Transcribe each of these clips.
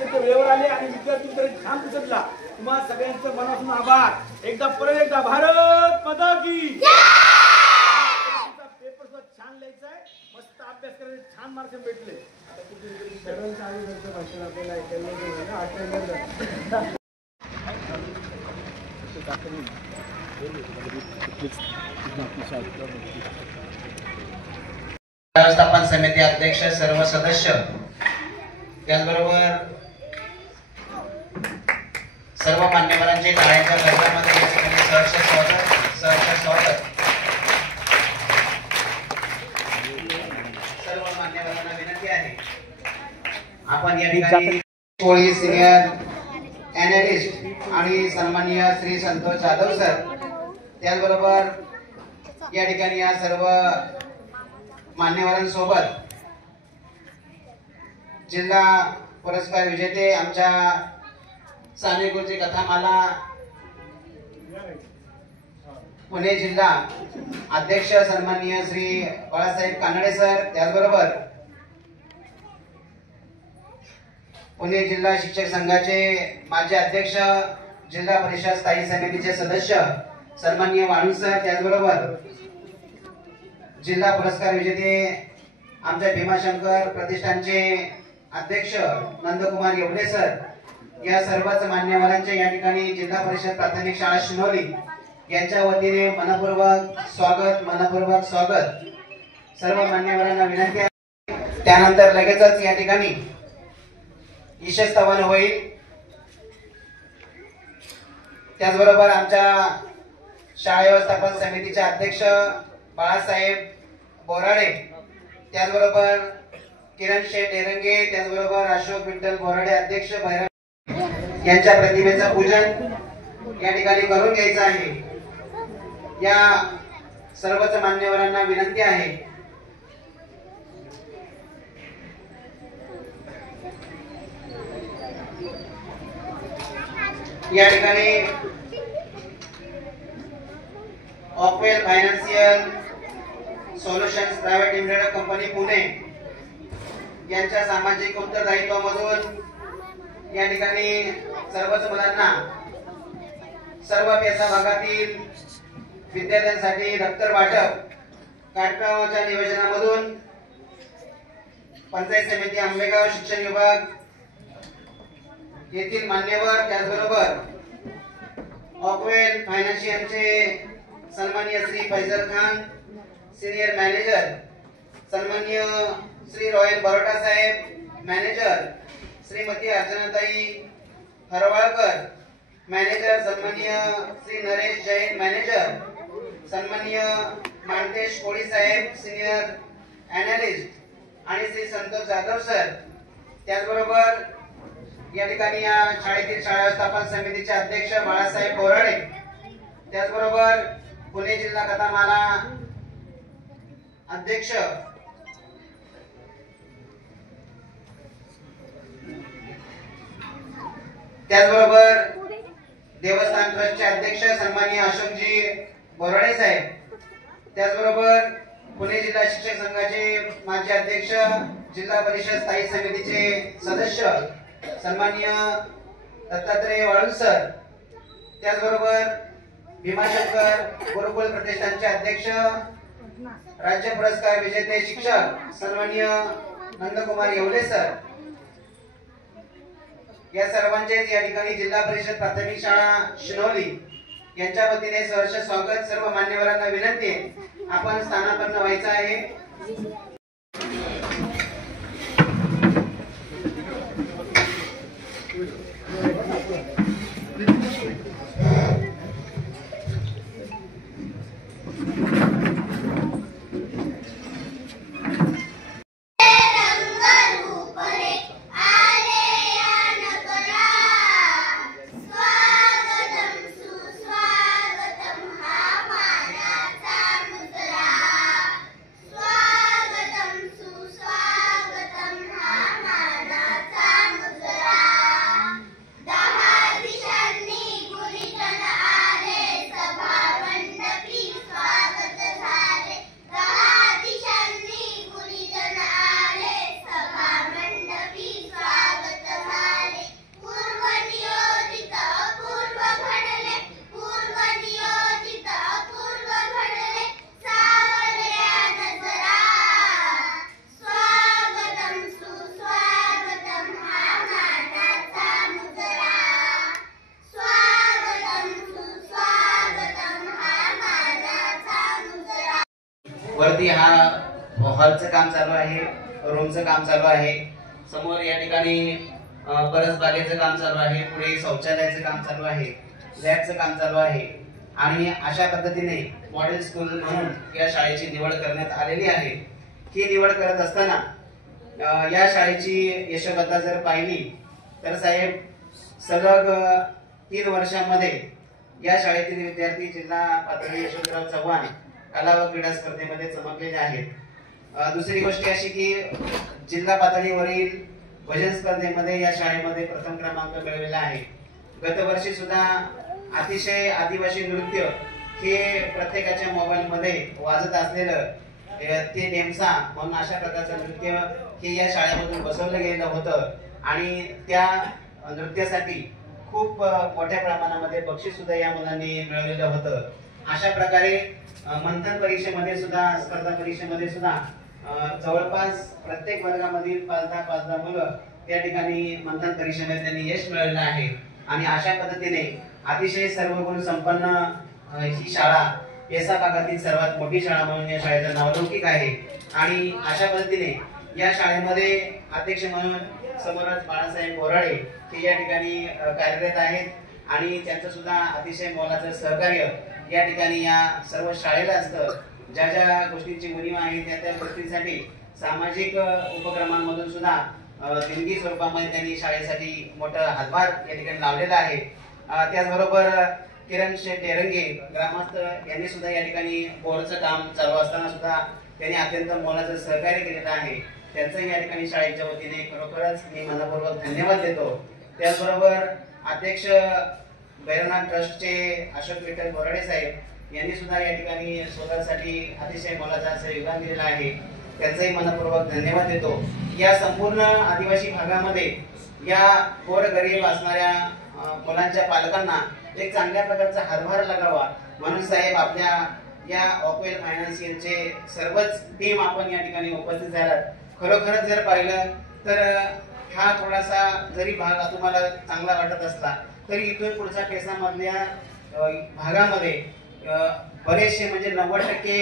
अत्यंत वेळेवर आले आणि विद्यार्थी छान प्रतिसाद. तुम्हाला सगळ्यांचं मनापासून आभार. एकदा परत एकदा भारत माता की पेपर सुद्धा छान लिहायचा आहे, मस्त अभ्यास करायचा, छान मार्क भेटले. सरळ चालू करतो भाषण आपल्याला ऐकायला. व्यवस्थापन समिती अध्यक्ष सर्व सदस्य त्याचबरोबर सर्व मान्यवरांचे टाळ्यांच्या गजरामध्ये सहर्ष स्वागत. सर्व मान्यवरांना विनंती आहे आपण या ठिकाणी कोळी सिनियर एनालिस्ट आणि सन्माननीय श्री संतोष जाधव सर त्याचबरोबर या ठिकाणी या सर्व मान्यवरांसोबत जिल्हा पुरस्कार विजेते आमच्या साने गुरुजी कथामाला पुणे जिल्हा अध्यक्ष सन्माननीय श्री बाळासाहेब कानडे सर त्याचबरोबर पुणे जिल्हा शिक्षक संघाचे माजी अध्यक्ष जिल्हा परिषद स्थायी समितीचे सदस्य सन्माननीय वाळू सर त्याचबरोबर जिल्हा पुरस्कार विजेते आमच्या भीमाशंकर प्रतिष्ठानचे अध्यक्ष नंदकुमार येवले सर या सर्वच मान्यवरांचे या ठिकाणी जिल्हा परिषद प्राथमिक शाळा शिनोली यांच्या वतीने मनपूर्वक स्वागत. सर्व मान्यवरांना विनंती आहे त्यानंतर लगेचच या ठिकाणी ईशस्तवन होईल. त्याचबरोबर आमच्या शाळा व्यवस्थापन समितीचे अध्यक्ष बाळासाहेब बोराडे त्याचबरोबर किरण शेठ एरंगे त्याचबरोबर अशोक विठ्ठल बोराडे अध्यक्ष भैरव यांच्या प्रतिमेचं पूजन या ठिकाणी करून घ्यायचं आहे. या सर्वच मान्यवरांना विनंती आहे या ठिकाणी ऑफवेल financial solutions private limited company Pune यांच्या सामाजिक उत्तरदायित्वामधून या ठिकाणी सर्वच मुलांना सर्व पेसा भागातील विद्यार्थ्यांसाठी दप्तर वाटप कार्यक्रमाच्या नियोजनामधून पंचायत समिती आंबेगाव शिक्षण विभाग येथील मान्यवर त्याचबरोबर ऑफवेल फायनान्शियलचे सन्माननीय श्री फैजल खान सीनियर मॅनेजर सन्माननीय श्री रॉयल बरोटा साहेब मॅनेजर श्रीमती अर्चनाताई हरवाळकर मॅनेजर सन्माननीय श्री नरेश जैन मॅनेजर सन्माननीय मानतेश कोळी साहेब सिनियर एनालिस्ट आणि श्री संतोष जाधव सर त्याचबरोबर या ठिकाणी या शाळेतील शाळा व्यवस्थापन समितीचे अध्यक्ष बाळासाहेब बोराडे त्याचबरोबर पुणे जिल्हा कथामाला अध्यक्ष त्याचबरोबर देवस्थान ट्रस्टचे अध्यक्ष सन्माननीय अशोकजी बोराडे साहेब त्याचबरोबर पुणे जिल्हा शिक्षक संघाचे माजी अध्यक्ष जिल्हा परिषद स्थायी समितीचे सदस्य सन्माननीय दत्तात्रय वाळू सर त्याचबरोबर भीमाशंकर गुरुकुल प्रतिष्ठानचे अध्यक्ष राज्य पुरस्कार विजेते शिक्षक सन्माननीय नंदकुमार येवले सर या सर्वांचेच या ठिकाणी जिल्हा परिषद प्राथमिक शाळा शिनोली यांच्या वतीने सहर्ष स्वागत. सर्व मान्यवरांना विनंती आहे आपण स्थानापन्न व्हायचं आहे. वरती हा हॉलचं काम चालू आहे, रूमचं काम चालू आहे, समोर या ठिकाणी परसबागेचं काम चालू आहे, पुढे शौचालयाचं काम चालू आहे, लॅबचं काम चालू आहे आणि अशा पद्धतीने मॉडेल स्कूल म्हणून या शाळेची निवड करण्यात आलेली आहे. ही निवड करत असताना या शाळेची यशोगाथा जर पाहिली तर साहेब सलग 3 वर्षांमध्ये या शाळेतील विद्यार्थी जिल्हा पातळी यशवंतराव चव्हाण कला व क्रीडा स्पर्धेमध्ये चमकलेले आहेत. दुसरी गोष्ट अशी की जिल्हा पातळीवरील भजन स्पर्धेमध्ये या शाळेमध्ये प्रथम क्रमांक मिळवलेला आहे. गतवर्षी सुद्धा अतिशय आदिवासी नृत्य हे प्रत्येकाच्या मोबाईल मध्ये वाजत असलेलं ते नेमसा म्हणून अशा प्रकारचं नृत्य हे या शाळेमधून बसवलं गेलं होतं आणि त्या नृत्यासाठी खूप मोठ्या प्रमाणामध्ये बक्षीस सुद्धा या मुलांनी मिळवलेलं होतं. अशा प्रकारे मंथन परीक्षेमध्ये सुद्धा स्पर्धा परीक्षेमध्ये सुद्धा जवळपास प्रत्येक वर्गामधील 5-10 मुलं त्या ठिकाणी मंथन परीक्षेमध्ये त्यांनी यश मिळवलं आहे आणि अशा पद्धतीने अतिशय सर्व गुण संपन्न ही शाळा एसा भागातील सर्वात मोठी शाळा म्हणून या शाळेचं नावलौकिक आहे. आणि अशा पद्धतीने या शाळेमध्ये अध्यक्ष म्हणून समोरच बाळासाहेब बोराडे हे या ठिकाणी कार्यरत आहेत आणि त्यांचं सुद्धा अतिशय मोलाचं सहकार्य या ठिकाणी या सर्व शाळेला असतं. ज्या ज्या गोष्टींची उणीव आहे त्या गोष्टींसाठी सामाजिक उपक्रमांमधून सुद्धा देणगी स्वरूपामध्ये त्यांनी शाळेसाठी मोठा हातभार या ठिकाणी लावलेला आहे. त्याचबरोबर किरण शेठ डेरंगे ग्रामस्थ यांनी सुद्धा या ठिकाणी बोरचं काम चालू असताना सुद्धा त्यांनी अत्यंत मोलाचं सहकार्य केलेलं आहे. त्यांचं या ठिकाणी शाळेच्या वतीने खरोखरच मी मनपूर्वक धन्यवाद देतो. त्याचबरोबर अध्यक्ष भैरवनाथ ट्रस्टचे अशोक विठ्ठल बोराडे साहेब यांनी सुद्धा या ठिकाणी स्वतःसाठी अतिशय मोलाचं असं योगदान दिलेलं आहे. त्यांचंही मनपूर्वक धन्यवाद देतो. या संपूर्ण आदिवासी भागामध्ये या गोरगरीब असणाऱ्या मुलांच्या पालकांना एक चांगल्या प्रकारचा हातभार लागावा म्हणून साहेब आपल्या या ऑकवेल फायनान्शियलचे सर्वच टीम आपण या ठिकाणी उपस्थित झालात. खरोखरच जर पाहिलं तर हा थोडासा जरी भाग तुम्हाला चांगला वाटत असला तरी इथून पुढच्या केसामधल्या भागामध्ये बरेचसे म्हणजे 90%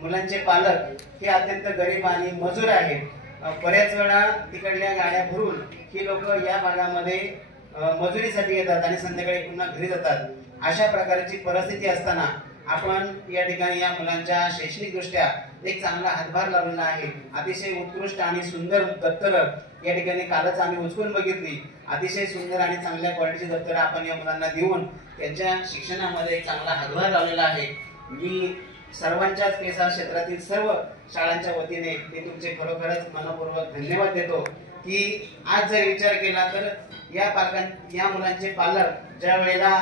मुलांचे पालक हे अत्यंत गरीब आणि मजूर आहेत. बऱ्याच वेळा तिकडल्या गाड्या भरून ही लोक या भागामध्ये मजुरीसाठी येतात आणि संध्याकाळी पुन्हा घरी जातात. अशा प्रकारची परिस्थिती असताना आपण या ठिकाणी या मुलांच्या शैक्षणिक दृष्ट्या एक चांगला हातभार लावलेला आहे. अतिशय उत्कृष्ट आणि सुंदर दप्तर या ठिकाणी कालच आम्ही उचलून बघितली. अतिशय सुंदर आणि चांगल्या क्वालिटीची दप्तर आपण या मुलांना देऊन त्यांच्या शिक्षणामध्ये एक चांगला हातभार लावलेला आहे. मी सर्वांच्याच पेसा क्षेत्रातील सर्व शाळांच्या वतीने मी तुमचे खरोखरच मनपूर्वक धन्यवाद देतो की आज जर विचार केला तर या मुलांचे पालक ज्या वेळेला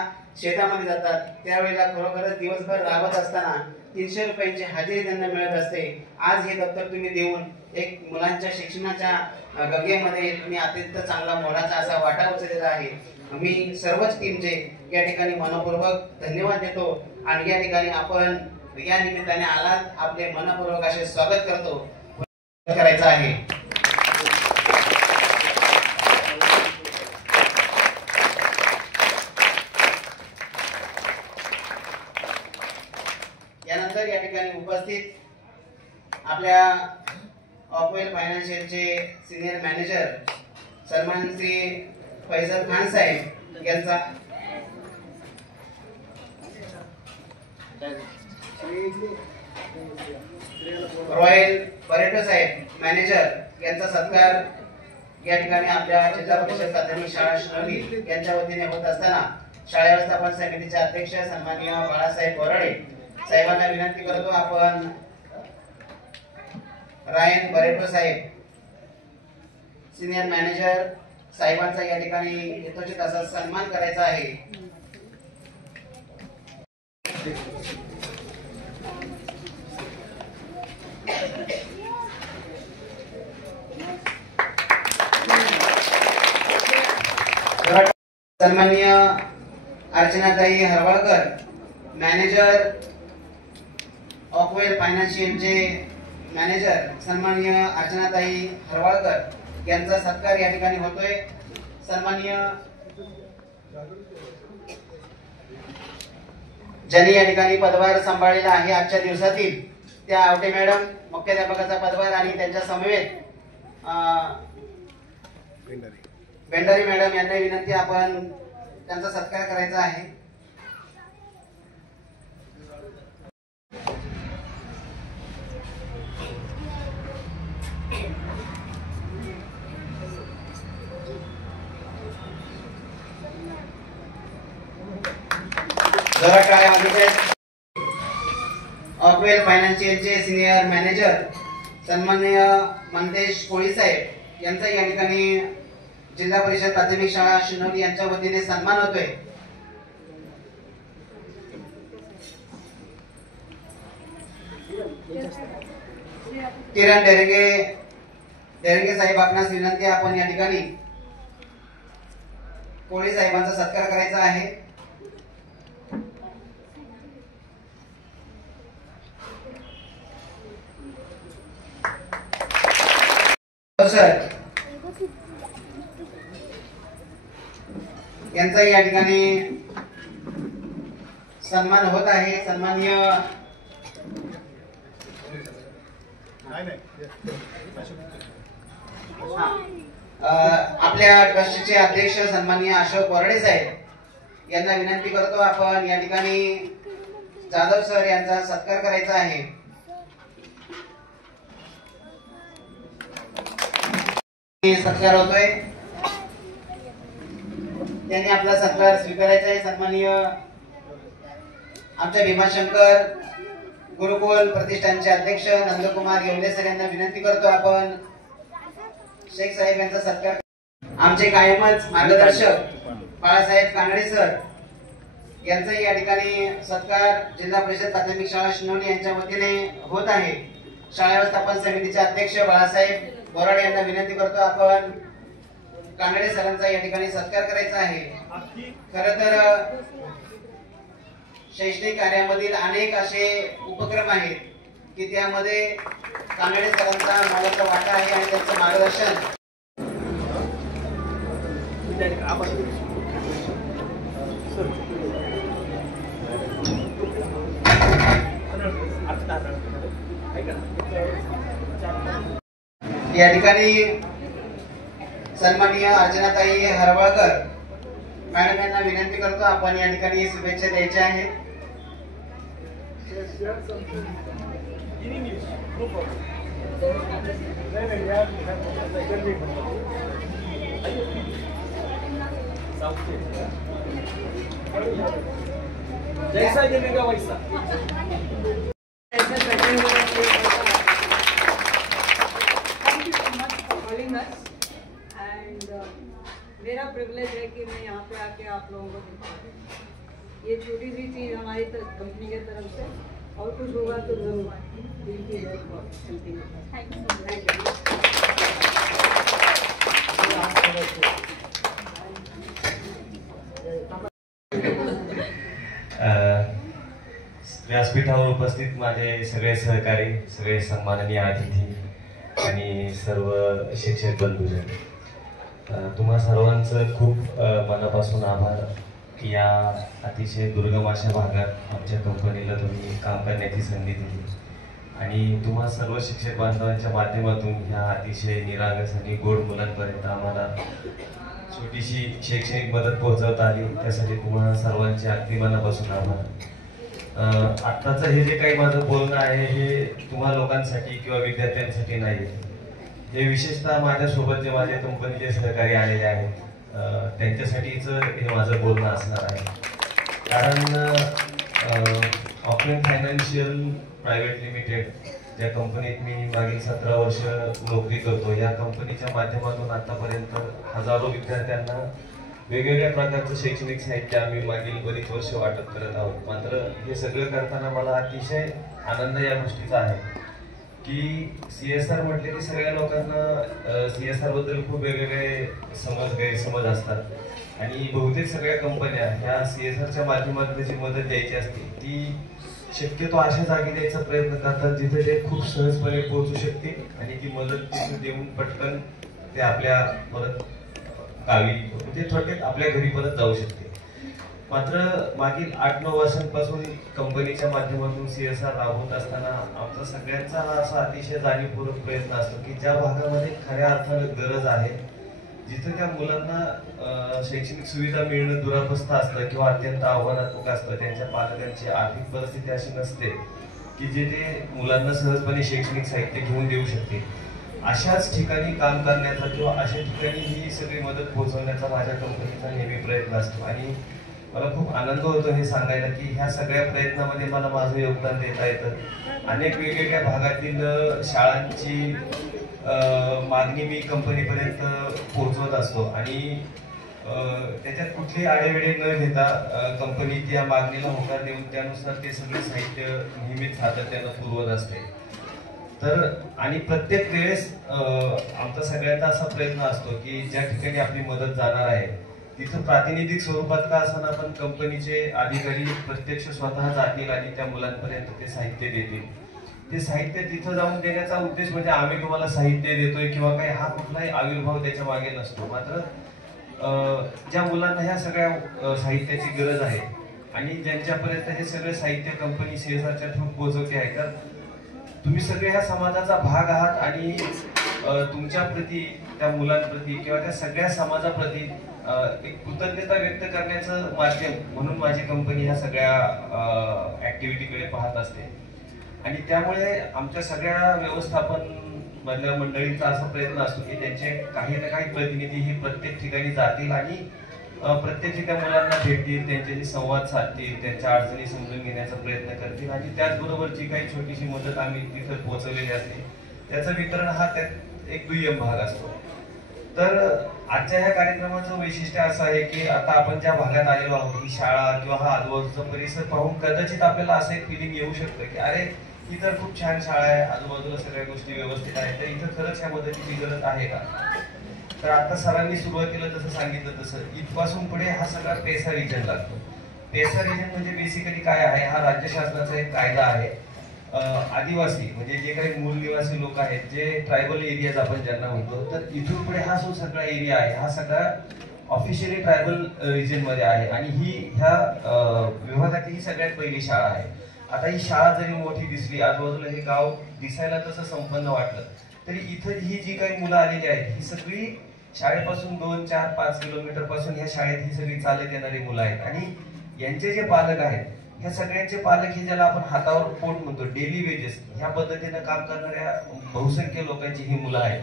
शेतामध्ये जातात त्यावेळेला खरोखरच दिवसभर राबत असताना 300 रुपयांची हजेरी त्यांना मिळत असते. आज हे दप्तर तुम्ही देऊन एक मुलांच्या शिक्षणाच्या गंगेमध्ये तुम्ही अत्यंत चांगला मोलाचा असा वाटा उचललेला आहे. मी सर्वच टीमचे या ठिकाणी मनपूर्वक धन्यवाद देतो आणि या ठिकाणी आपण या निमित्ताने आलात आपले मनपूर्वक असे स्वागत करतो करायचं आहे. यानंतर या ठिकाणी उपस्थित आपल्या ऑकवेल फायनान्शियलचे सिनियर मॅनेजर सन्मान श्री फैजल खान साहेब यांचा रॉयल परेटो साहेब मॅनेजर यांचा सत्कार या ठिकाणी आपल्या जिल्हा परिषद प्राथमिक शाळा शिरोली यांच्या वतीने होत असताना शाळा व्यवस्थापन समितीचे अध्यक्ष सन्माननीय बाळासाहेब बोराडे साहेबांना विनंती करतो आपण रायन परेटो साहेब सिनियर मॅनेजर साहेबांचा या ठिकाणी यथोचित असा सन्मान करायचा आहे. सन्माननीय अर्चनाताई हरवाळकर मॅनेजर ऑकवेल फायनान्शियलचे मॅनेजर सन्माननीय अर्चनाताई हरवाळकर यांचा सत्कार या ठिकाणी होतोय. सन्माननीय ज्यांनी या ठिकाणी पदभार सांभाळलेला आहे आजच्या दिवसातील त्या आवटे मॅडम मुख्याध्यापकाचा पदभार आणि त्यांच्या समवेत भेंडारी मॅडम यांना विनंती आपण त्यांचा सत्कार करायचा आहे. जोरात टाळ्या वाजवते. ऑकवेल फायनान्शियलचे सिनियर मॅनेजर सन्माननीय मंतेश कोळी साहेब यांचा या ठिकाणी जिल्हा परिषद प्राथमिक शाळा शिनोली यांच्या वतीने सन्मान होतोय. किरण डेरंगे साहेब आपणास विनंती आपण या ठिकाणी कोळी साहेबांचा सत्कार करायचा आहे. सर यांचा या ठिकाणी सन्मान होत आहे. सन्माननीय आपल्या ट्रस्टचे अध्यक्ष सन्माननीय अशोक वरडे साहेब यांना विनंती करतो आपण या ठिकाणी जाधव सर यांचा सत्कार करायचा आहे. सत्कार होतोय. त्यांनी आपला सत्कार स्वीकारायचा आहे. सन्माननीय आमच्या भीमाशंकर गुरुकुल प्रतिष्ठानचे अध्यक्ष नंदकुमार येवले सर यांना विनंती करतो आपण शेख साहेब यांचा सत्कार. आमचे कायमच मार्गदर्शक बाळासाहेब कानडे सर यांचा या ठिकाणी सत्कार जिल्हा परिषद प्राथमिक शाळा शिनोली यांच्या वतीने होत आहे. शाळा व्यवस्थापन समितीचे अध्यक्ष बाळासाहेब बोराडे यांना विनंती करतो आपण कानडे सरांचा या ठिकाणी सत्कार करायचा आहे. खरं तर शैक्षणिक कार्यामधील अनेक असे उपक्रम आहेत की त्यामध्ये कानडे सरांचा मोलाचा वाटा आहे आणि त्यांचं मार्गदर्शन. या ठिकाणी सन्माननीय अर्चनाताई हरवळकर मॅडम यांना विनंती करतो आपण या ठिकाणी शुभेच्छा द्यायच्या आहेत. जैसा जमेगा वैसा. मेरा प्रिविलेज है कि मैं यहाँ पे आके आप लोगों को दिखाऊं. ये छोटी सी चीज़ हमारी कंपनी की तरफ से और कुछ होगा तो जरूर दिल की चलती व्यासपीठावर उपस्थित माझे सगळे सहकारी, सगळे सन्माननीय अतिथी आणि सर्व शिक्षक बंधूजन, तुम्हा सर्वांचं खूप मनापासून आभार की या अतिशय दुर्गम अशा भागात आमच्या कंपनीला तुम्ही काम करण्याची संधी दिली आणि तुम्हा सर्व शिक्षक बांधवांच्या माध्यमातून ह्या अतिशय निरागस आणि गोड मुलांपर्यंत आम्हाला छोटीशी शैक्षणिक मदत पोहोचवता आली. त्यासाठी तुम्हाला सर्वांचे अगदी मनापासून आभार. आत्ताचं हे जे काही माझं बोलणं आहे हे तुम्हा लोकांसाठी किंवा विद्यार्थ्यांसाठी नाही, हे विशेषतः माझ्यासोबत जे माझ्या कंपनीचे सहकारी आलेले आहेत त्यांच्यासाठीच हे माझं बोलणं असणार आहे. कारण ऑकलँड फायनान्शियल प्रायव्हेट लिमिटेड ज्या कंपनीत मी मागील 17 वर्ष नोकरी करतो, या कंपनीच्या माध्यमातून आतापर्यंत हजारो विद्यार्थ्यांना वेगवेगळ्या प्रकारचं शैक्षणिक साहित्य आम्ही मागील बरीच वर्ष वाटप करत आहोत. मात्र हे सगळं करताना मला अतिशय आनंद या गोष्टीचा आहे की CSR म्हटले की सगळ्या लोकांना CSR बद्दल खूप वेगवेगळे गैरसमज असतात आणि बहुतेक सगळ्या कंपन्या ह्या CSRच्या माध्यमातून जी मदत द्यायची असते ती शक्यतो अशा जागी द्यायचा प्रयत्न करतात जिथे ते खूप सहजपणे पोहोचू शकते आणि ती मदत तिथे देऊन पटकन ते आपल्या परत गावी ते थोडक्यात आपल्या घरी परत जाऊ शकते. मात्र मागील 8-9 वर्षांपासून कंपनीच्या माध्यमातून CSR राबवत असताना आमचा सगळ्यांचा हा असा अतिशय जाणीवपूर्वक प्रयत्न असतो की ज्या भागामध्ये खऱ्या अर्थाने गरज आहे, जिथे त्या मुलांना शैक्षणिक सुविधा मिळणं दुरावस्था असतं किंवा अत्यंत आव्हानात्मक असतं, त्यांच्या पालकांची आर्थिक परिस्थिती अशी नसते की जे ते मुलांना सहजपणे शैक्षणिक साहित्य घेऊन देऊ शकते, अशाच ठिकाणी काम करण्याचा किंवा अशा ठिकाणी ही सगळी मदत पोहोचवण्याचा माझ्या कंपनीचा नेहमी प्रयत्न असतो. आणि मला खूप आनंद होतो हे सांगायला की ह्या सगळ्या प्रयत्नामध्ये मला माझं योगदान देता येतं. अनेक वेगवेगळ्या भागातील शाळांची मागणी मी कंपनीपर्यंत पोहोचवत असतो आणि त्याच्यात कुठली आडेवेडे न घेता कंपनी त्या मागणीला होकार देऊन त्यानुसार ते सगळे साहित्य नेहमीच सातत्यानं पुरवत असते. तर आणि प्रत्येक वेळेस आमचा सगळ्यांचा असा प्रयत्न असतो की ज्या ठिकाणी आपली मदत जाणार आहे तिथं प्रातिनिधिक स्वरूपात का असताना पण कंपनीचे अधिकारी प्रत्यक्ष स्वतः जातील आणि त्या मुलांपर्यंत ते साहित्य देतील. ते साहित्य तिथं जाऊन देण्याचा उद्देश म्हणजे आम्ही तुम्हाला साहित्य देतोय किंवा काही हा कुठलाही आविर्भाव त्याच्या मागे नसतो. मात्र ज्या मुलांना ह्या सगळ्या साहित्याची गरज आहे आणि ज्यांच्यापर्यंत हे सगळे साहित्य कंपनी CSRच्या थ्रू पोहोचवते आहे, तर तुम्ही सगळे ह्या समाजाचा भाग आहात आणि तुमच्या प्रती, त्या मुलांप्रती किंवा त्या सगळ्या समाजाप्रती एक कृतज्ञता व्यक्त करण्याचं माध्यम म्हणून माझी कंपनी ह्या सगळ्या ऍक्टिव्हिटीकडे पाहत असते. आणि त्यामुळे आमच्या सगळ्या व्यवस्थापन मधल्या मंडळींचा असा प्रयत्न असतो की त्यांचे काही ना काही प्रतिनिधी ही प्रत्येक ठिकाणी जातील आणि प्रत्येक त्या मुलांना भेटतील, त्यांच्याशी संवाद साधतील, त्यांच्या अडचणी समजून घेण्याचा प्रयत्न करतील आणि त्याचबरोबर जी काही छोटीशी मदत आम्ही तिथे पोहोचवलेली असते त्याचं वितरण हा त्यात एक दुय्यम भाग असतो. तर आजच्या ह्या कार्यक्रमाचं वैशिष्ट्य असं आहे की आता आपण ज्या भागात आलेलो आहोत, ही शाळा किंवा हा आजूबाजूचा परिसर पाहून कदाचित आपल्याला असं एक फिलिंग येऊ शकतं की अरे ही तर खूप छान शाळा आहे, आजूबाजूला सगळ्या गोष्टी व्यवस्थित आहेत, तर इथं खरंच ह्या मदतीची गरज आहे का? तर आता सरांनी सुरुवातीला जसं सांगितलं तसं इथपासून पुढे हा सगळा पेसा रिजन लागतो. पेसा रिजन म्हणजे बेसिकली काय आहे, हा राज्य शासनाचा एक कायदा आहे. आदिवासी म्हणजे जे काही मूल निवासी लोक आहेत, जे ट्रायबल एरियाज आपण ज्यांना म्हणतो, तर इथून पुढे हा जो सगळा एरिया आहे हा सगळा ऑफिशियली ट्रायबल रिजन मध्ये आहे आणि ही ह्या विभागातील ही सगळ्यात पहिली शाळा आहे. आता ही शाळा जरी मोठी दिसली, आजूबाजूला हे गाव दिसायला तसं संपन्न वाटलं, तरी इथं ही जी काही मुलं आलेली आहेत ही सगळी शाळेपासून 2, 4, 5 किलोमीटर पासून ह्या शाळेत ही सगळी चालत येणारी मुलं आहेत. आणि यांचे जे पालक आहेत, ह्या सगळ्यांचे पालक हे ज्याला आपण हातावर पोट म्हणतो, डेली वेजेस ह्या पद्धतीनं काम करणाऱ्या बहुसंख्य लोकांची ही मुलं आहेत.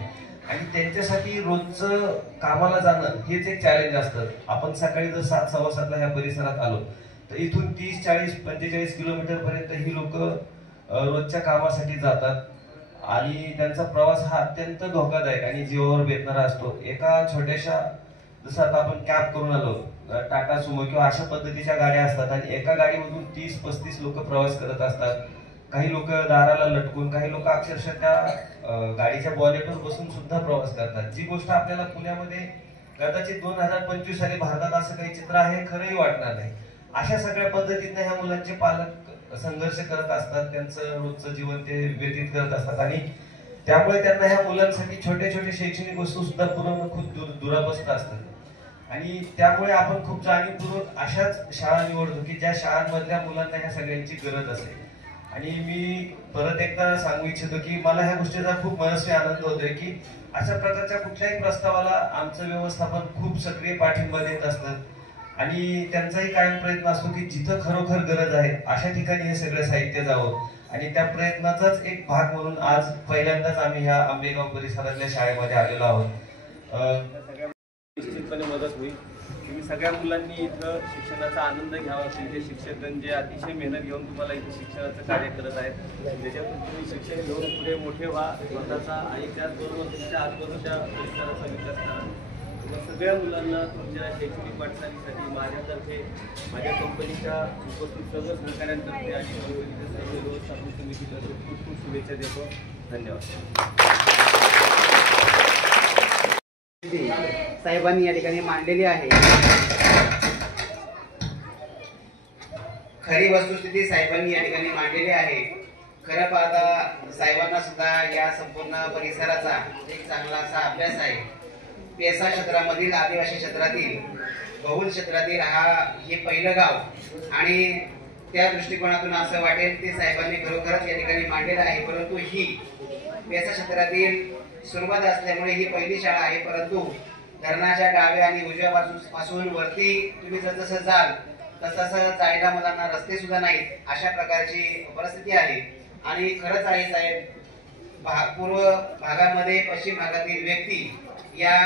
आणि त्यांच्यासाठी रोजचं कामाला जाणं हेच एक चॅलेंज असतं. आपण सकाळी जर 7, 7:15 ह्या परिसरात आलो तर इथून 30, 40, 45 किलोमीटर पर्यंत ही लोक रोजच्या कामासाठी जातात आणि त्यांचा प्रवास हा अत्यंत धोकादायक आणि जीवावर बेतणारा असतो. एका छोट्याशा, जसं आता आपण कॅब करून आलो, टाटा सुमो किंवा अशा पद्धतीच्या गाड्या असतात आणि एका गाडीमधून 30-35 लोक प्रवास करत असतात. काही लोक दाराला लटकून, काही लोक अक्षरशः त्या गाडीच्या बॉनेटवर बसून सुद्धा प्रवास करतात. जी गोष्ट आपल्याला पुण्यामध्ये कदाचित 2025 साली भारतात असं काही चित्र आहे खरंही वाटणार नाही. अशा सगळ्या पद्धतीने ह्या मुलांचे पालक संघर्ष करत असतात, त्यांचं रोजचं जीवन ते व्यतीत करत असतात आणि त्यामुळे त्यांना ह्या मुलांसाठी छोटे छोटे शैक्षणिक वस्तू सुद्धा पुरवणं खूप दुरावस्था असतात. आणि त्यामुळे आपण खूप जाणीवपूर्वक अशाच शाळा निवडतो की ज्या शाळांमधल्या मुलांना ह्या सगळ्यांची गरज असेल. आणि मी परत एकदा सांगू इच्छितो की मला ह्या गोष्टीचा खूप मनस्वी आनंद होतोय की अशा प्रकारच्या कुठल्याही प्रस्तावाला आमचं व्यवस्थापन खूप सक्रिय पाठिंबा देत असतं आणि त्यांचाही कायम प्रयत्न असतो की जिथं खरोखर गरज आहे अशा ठिकाणी हे सगळं साहित्य जावं. आणि त्या प्रयत्नाचाच एक भाग म्हणून आज पहिल्यांदाच आम्ही ह्या आंबेगाव परिसरातल्या शाळेमध्ये आलेलो आहोत. निश्चितपणे मदत होईल. तुम्ही सगळ्या मुलांनी इथं शिक्षणाचा आनंद घ्यावा. तुमचे शिक्षकगण जे अतिशय मेहनत घेऊन तुम्हाला इथे शिक्षणाचं कार्य करत आहेत, त्याच्यातून तुम्ही शिक्षण घेऊन पुढे मोठे व्हा स्वतःचा आणि त्याचबरोबर तुमच्या आजूबाजूच्या परिसराचा विकास करा. तुम्हा सगळ्या मुलांना तुमच्या शैक्षणिक वाटचालीसाठी माझ्यातर्फे, माझ्या कंपनीच्या उपस्थित सर्व सहकाऱ्यांतर्फे आणि कंपनीच्या सर्व व्यवस्थापन समितीतर्फे खूप खूप शुभेच्छा देतो. धन्यवाद. साहेबांनी या ठिकाणी मांडलेली आहे. खरी वस्तुस्थिती साहेबांनी या ठिकाणी मांडलेली आहे. खरं पाहता साहेबांना सुद्धा या संपूर्ण परिसराचा एक चांगला असा अभ्यास आहे. पेसा क्षेत्रामधील आदिवासी क्षेत्रातील बहुल क्षेत्रातील हे पहिलं गाव आणि त्या दृष्टिकोनातून असं वाटेल ते साहेबांनी खरोखरच या ठिकाणी मांडलेलं आहे. परंतु ही पेसा क्षेत्रातील सुरुवात असल्यामुळे ही पहिली शाळा आहे. परंतु धरणाच्या डाव्या आणि उजव्या पासून वरती तुम्ही जसं जाल तसं जायला मुलांना रस्ते सुद्धा नाहीत, अशा प्रकारची परिस्थिती आहे. आणि खरंच आहे साहेब, पूर्व भागामध्ये पश्चिम भागातील व्यक्ती या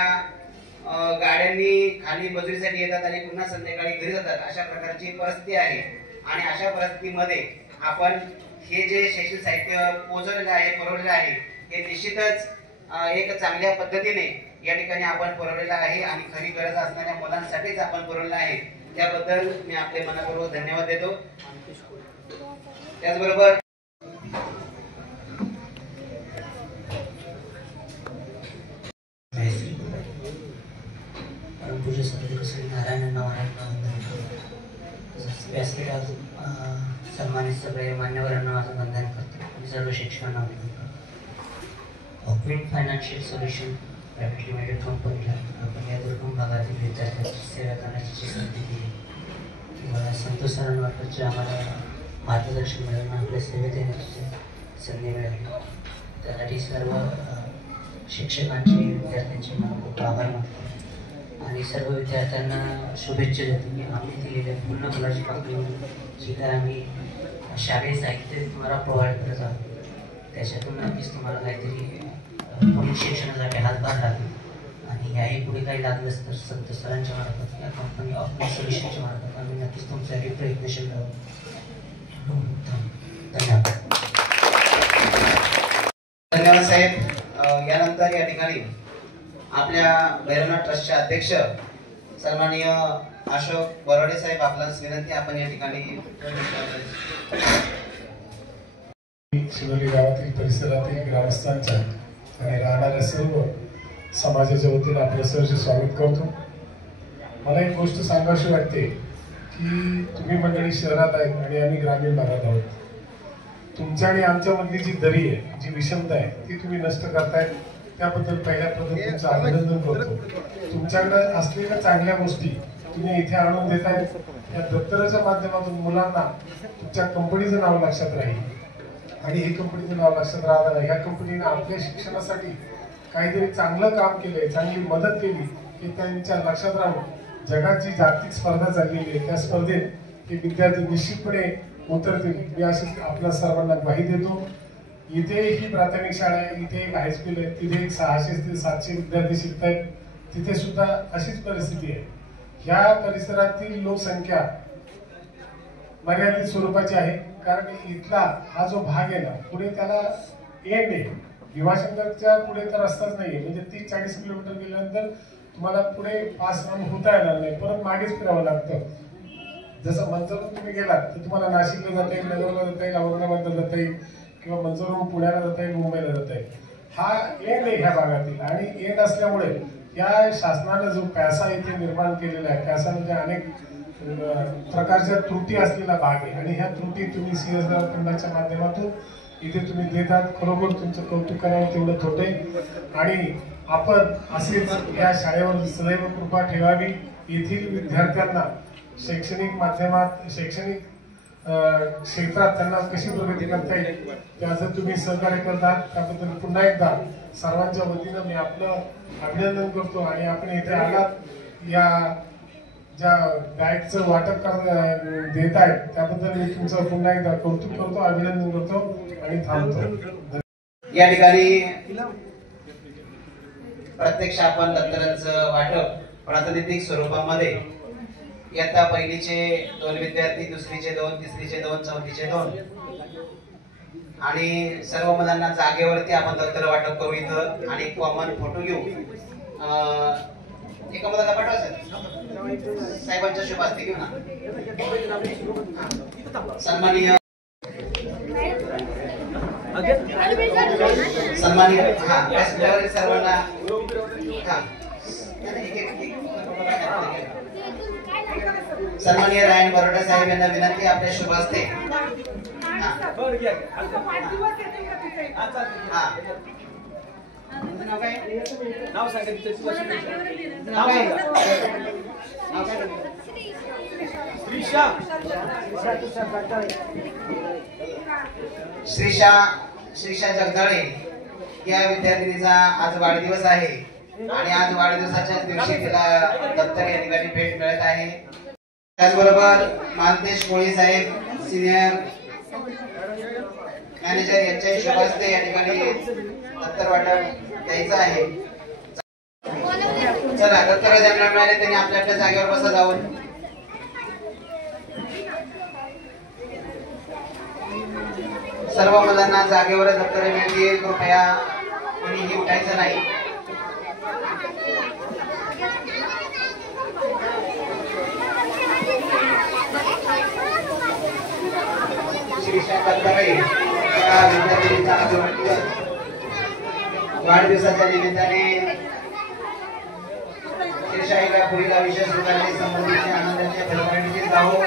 गाड्यांनी खाली मजुरीसाठी येतात आणि पुन्हा संध्याकाळी घरी जातात, अशा प्रकारची परिस्थिती आहे. आणि अशा परिस्थितीमध्ये आपण हे जे शैक्षणिक साहित्य पोहोचवलेलं आहे, पुरवलेलं आहे, हे निश्चितच एक चांगल्या पद्धतीने या ठिकाणी आपण पुरवलेलं आहे आणि खरी गरज असणाऱ्या मुलांसाठीच आपण पुरवलेलं आहे. त्याबद्दल मी आपले मनपूर्वक धन्यवाद देतो. त्याचबरोबर पूज्य सद्गुरू श्री नारायण व्यासपीठात सन्मानित सगळे मान्यवरांना माझं वंदन करतो आणि सर्व शिक्षकांना वंदन करतो. Queen financial solution private limited कंपनीला आपण या दुर्गम भागातील विद्यार्थ्यांची सेवा करण्याची जी संधी दिली, मला संतोष सरांना वाटतं जे आम्हाला मार्गदर्शन मिळालं, आपल्या सेवेत येण्याची संधी मिळाली, त्यासाठी सर्व शिक्षकांची विद्यार्थ्यांचे मला खूप आभार मानतो आणि सर्व विद्यार्थ्यांना शुभेच्छा देतो की आम्ही दिलेल्या पूर्ण मुलाची पातळी जी काय आम्ही शालेय साहित्य तुम्हाला प्रोव्हाइड करत आहोत, त्याच्यातून नक्कीच तुम्हाला काहीतरी पुढील शिक्षणासाठी हातभार लागेल. आणि याही पुढे काही लागलंच तर संत सरांच्या मार्फत या कंपनी ऑफ सोल्युशनच्या मार्फत आम्ही नक्कीच तुमच्यासाठी प्रयत्नशील राहू. धन्यवाद. धन्यवाद साहेब. यानंतर या ठिकाणी आपल्या भैरवनाथ ट्रस्टचे अध्यक्ष सन्माननीय अशोक बरोडे साहेब, आपल्यास विनंती आपण या ठिकाणी शिवली गावातील परिसरातील ग्रामस्थांच्या आणि राहणाऱ्या सर्व समाजाच्या वतीने आपलं सहर्ष स्वागत करतो. मला एक गोष्ट सांगावीशी वाटते की तुम्ही मंडळी शहरात आहेत आणि आम्ही ग्रामीण भागात आहोत. तुमच्या आणि आमच्यामधली जी दरी आहे, जी विषमता आहे, ती तुम्ही नष्ट करतायत, त्याबद्दल पहिल्या प्रथम तुमचं अभिनंदन करतो. तुमच्याकडे असलेल्या चांगल्या गोष्टी तुम्ही इथे आणून देताय. या दप्तराच्या माध्यमातून मुलांना तुमच्या कंपनीचं नाव लक्षात राहील आणि ही कंपनीचं नाव लक्षात राहणार आहे. ह्या कंपनीने आपल्या शिक्षणासाठी काहीतरी चांगलं काम केलंय, चांगली मदत केली की त्यांच्या लक्षात राहून जगात जी जागतिक स्पर्धा चाललेली आहे त्या स्पर्धेत हे विद्यार्थी निश्चितपणे उतरतील. मी अशी आपल्या सर्वांना ग्वाही देतो. इथे ही प्राथमिक शाळा आहे, इथे एक हायस्कूल आहे, तिथे एक 600 ते 700 विद्यार्थी शिकत आहेत, तिथे सुद्धा अशीच परिस्थिती आहे. ह्या परिसरातील लोकसंख्या मर्यादित स्वरूपाची आहे, कारण इथला हा जो भाग आहे ना, पुढे त्याला एंड आहे. भीमाशंकरच्या पुढे तर रस्ताच नाहीये, म्हणजे 30-40 किलोमीटर गेल्यानंतर तुम्हाला पुढे पास होता येणार नाही, परत मागेच फिरावं लागतं. जसं मंचवरून तुम्ही गेलात तर तुम्हाला नाशिकला जाता येईल, नगरला जाता येईल, औरंगाबादला जाता येईल किंवा मंचवरून पुण्याला जाता येईल, मुंबईला जाता येईल. हा एंड आहे ह्या भागातील आणि एंड असल्यामुळे या शासनाने जो पैसा इथे निर्माण केलेला आहे, पैसा म्हणजे अनेक प्रकारच्या त्रुटी असलेला भाग आहे आणि ह्या त्रुटी तुम्ही सीएसआर फंडाच्या माध्यमातून इथे तुम्ही देतात. खरोखर तुमचं कौतुक करावं तेवढं होतंय आणि आपण असेच या शाळेवर सदैव कृपा ठेवावी. येथील विद्यार्थ्यांना शैक्षणिक माध्यमात, शैक्षणिक क्षेत्रात त्यांना कशी प्रगती करता येईल त्याचं तुम्ही सहकार्य करता, त्याबद्दल पुन्हा एकदा सर्वांच्या वतीनं मी आपलं अभिनंदन करतो. आणि आपण इथे आलात, या ज्या बॅगचं वाटप देत आहेत त्याबद्दल मी तुमचं पुन्हा एकदा कौतुक करतो, अभिनंदन करतो आणि थांबतो. या ठिकाणी प्रत्यक्ष आपण दप्तरांचं वाटप प्रातिनिधिक स्वरूपामध्ये इयत्ता पहिलीचे 2 विद्यार्थी, दुसरीचे 2, तिसरीचे 2, चौथीचे 2 आणि सर्व मुलांना जागेवरती आपण दप्तर वाटप करू इथं आणि कॉमन फोटो घेऊ. एका मुलाला पाठवा साहेबांच्या शुभ हस्ते घेऊ ना. सन्माननीय सर्वांना सन्माननीय रायन बरोडे साहेब यांना विनंती, आपल्या शुभ हस्ते नाव काय? नाव सांगा तिच्या नाव काय? नाव काय? श्रीशा श्रीशा जगदाळे या विद्यार्थिनीचा आज वाढदिवस आहे आणि आज वाढदिवसाच्याच दिवशी तिला दप्तर या ठिकाणी भेट मिळत आहे. त्याचबरोबर मालतेश कोळी साहेब सिनियर मॅनेजर यांच्या शुभास्ते या ठिकाणी दप्तर वाटप द्यायचं आहे. चला, दप्तर ज्यांना मिळाले त्यांनी आपल्या आपल्या जागेवर बसा जाऊन. सर्व मुलांना जागेवर दप्तरे मिळतील. कृपया कोणीही उठायचं नाही. श्रीशा जगदाळे या विद्यार्थिनीचा आज वाढदिवसाच्या निमित्ताने श्रीशाईला पुढील आयुष्य सुखाने समृद्धीचे आनंदाच्या फलभरणीचे जावो.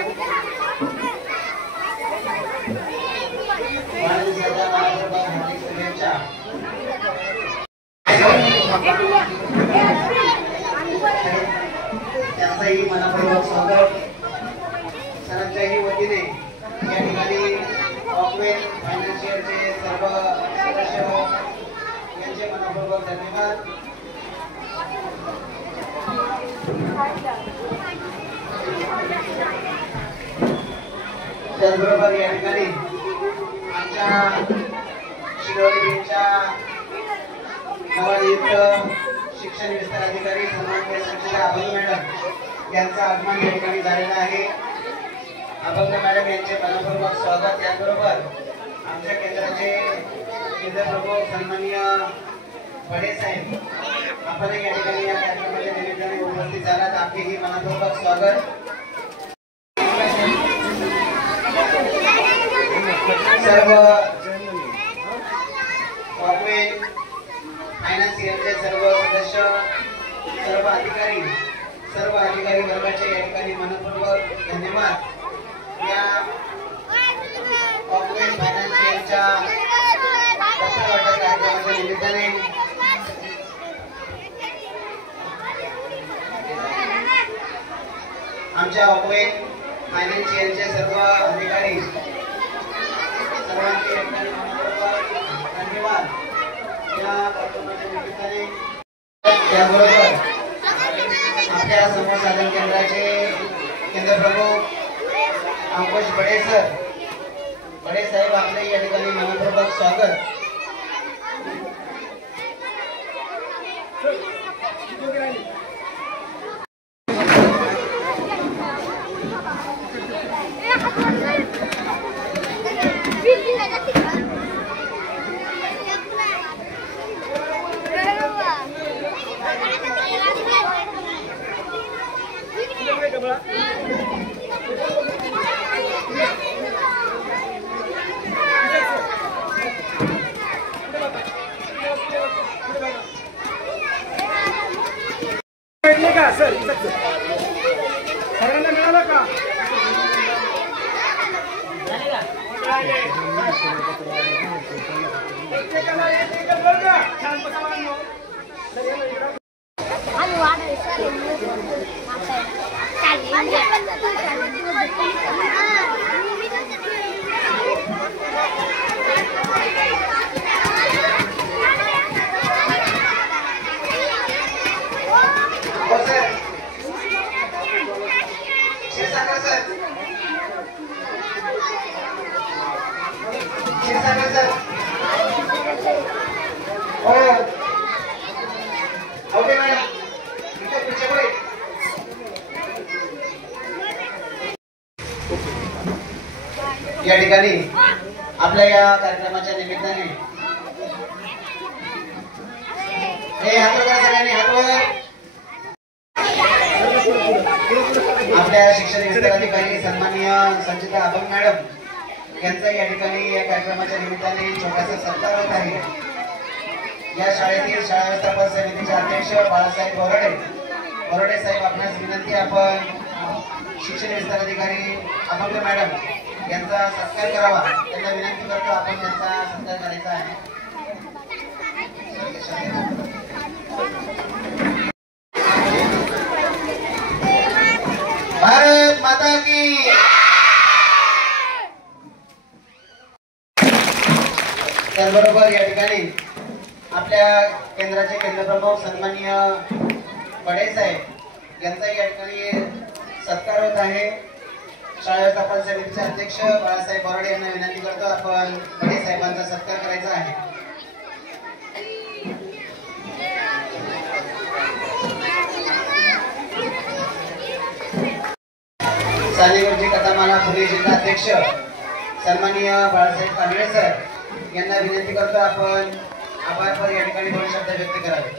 वाढदिवसाच्या हार्दिक शुभेच्छा. त्यांचंही मनापूर्वक स्वागत. सरांच्याही वतीने या ठिकाणी ऑक्वेल फायनान्शियलचे सर्व सदस्य यांचे मनापूर्वक धन्यवाद. त्याचबरोबर या ठिकाणी आमच्या शिरोलीच्या नवनियुक्त शिक्षण विस्तार अधिकारी सन्माननीय संचिता अभंग मॅडम यांचा आगमन या ठिकाणी झालेला आहे. अभंग मॅडम यांचे मनपूर्वक स्वागत. त्याचबरोबर आमच्या केंद्राचे केंद्र प्रमुख सन्माननीय बडे साहेब आपण या ठिकाणी या कार्यक्रमाच्या निमित्ताने उपस्थित झालात. आपलेही मनपूर्वक स्वागत. सर्व कॉर्पोरेट फायनान्शियलचे सर्व सदस्य सर्व अधिकारी वर्गाचे या ठिकाणी मनपूर्वक धन्यवाद. या कॉर्पोरेट फायनान्शियलच्या दप्तर वाटप कार्यक्रमाच्या निमित्ताने आमच्या कॉर्पोरेट फायनान्शियलचे सर्व अधिकारी सर्वांचे धन्यवाद. या कार्यक्रमाच्या निमित्ताने त्याबरोबर आपल्या समूह साधन केंद्राचे केंद्र प्रमुख अंकुश बडे साहेब आपले या ठिकाणी मनपूर्वक स्वागत. सरांना मिळालं का? या ठिकाणी आपल्या या कार्यक्रमाच्या निमित्ताने आपल्या शिक्षण विस्तार अधिकारी सन्माननीय संचिता अभंग मॅडम यांचा या ठिकाणी या कार्यक्रमाच्या निमित्ताने छोटासा सत्कार होत आहे. या शाळेतील शाळा व्यवस्थापन समितीचे अध्यक्ष बाळासाहेब बोराडे साहेब आपणास विनंती, आपण शिक्षण विस्तार अधिकारी अभंग मॅडम यांचा सत्कार करावा. त्यांना विनंती करतो, आपण त्यांचा सत्कार करायचा आहे. भारत माता की त्याचबरोबर या ठिकाणी आपल्या केंद्राचे केंद्रप्रमुख सन्माननीय बडे साहेब यांचाही या ठिकाणी सत्कार होत आहे. शाळा व्यवस्थापन समितीचे अध्यक्ष बाळासाहेब बोराडे यांना विनंती करतो आपण बडे साहेबांचा सत्कार करायचा आहे. सानेगुरुजी कथामाला पुणे जिल्हाध्यक्ष सन्माननीय बाळासाहेब कांबळे सर यांना विनंती करतो आपण आभार या ठिकाणी 2 शब्द व्यक्त करावे.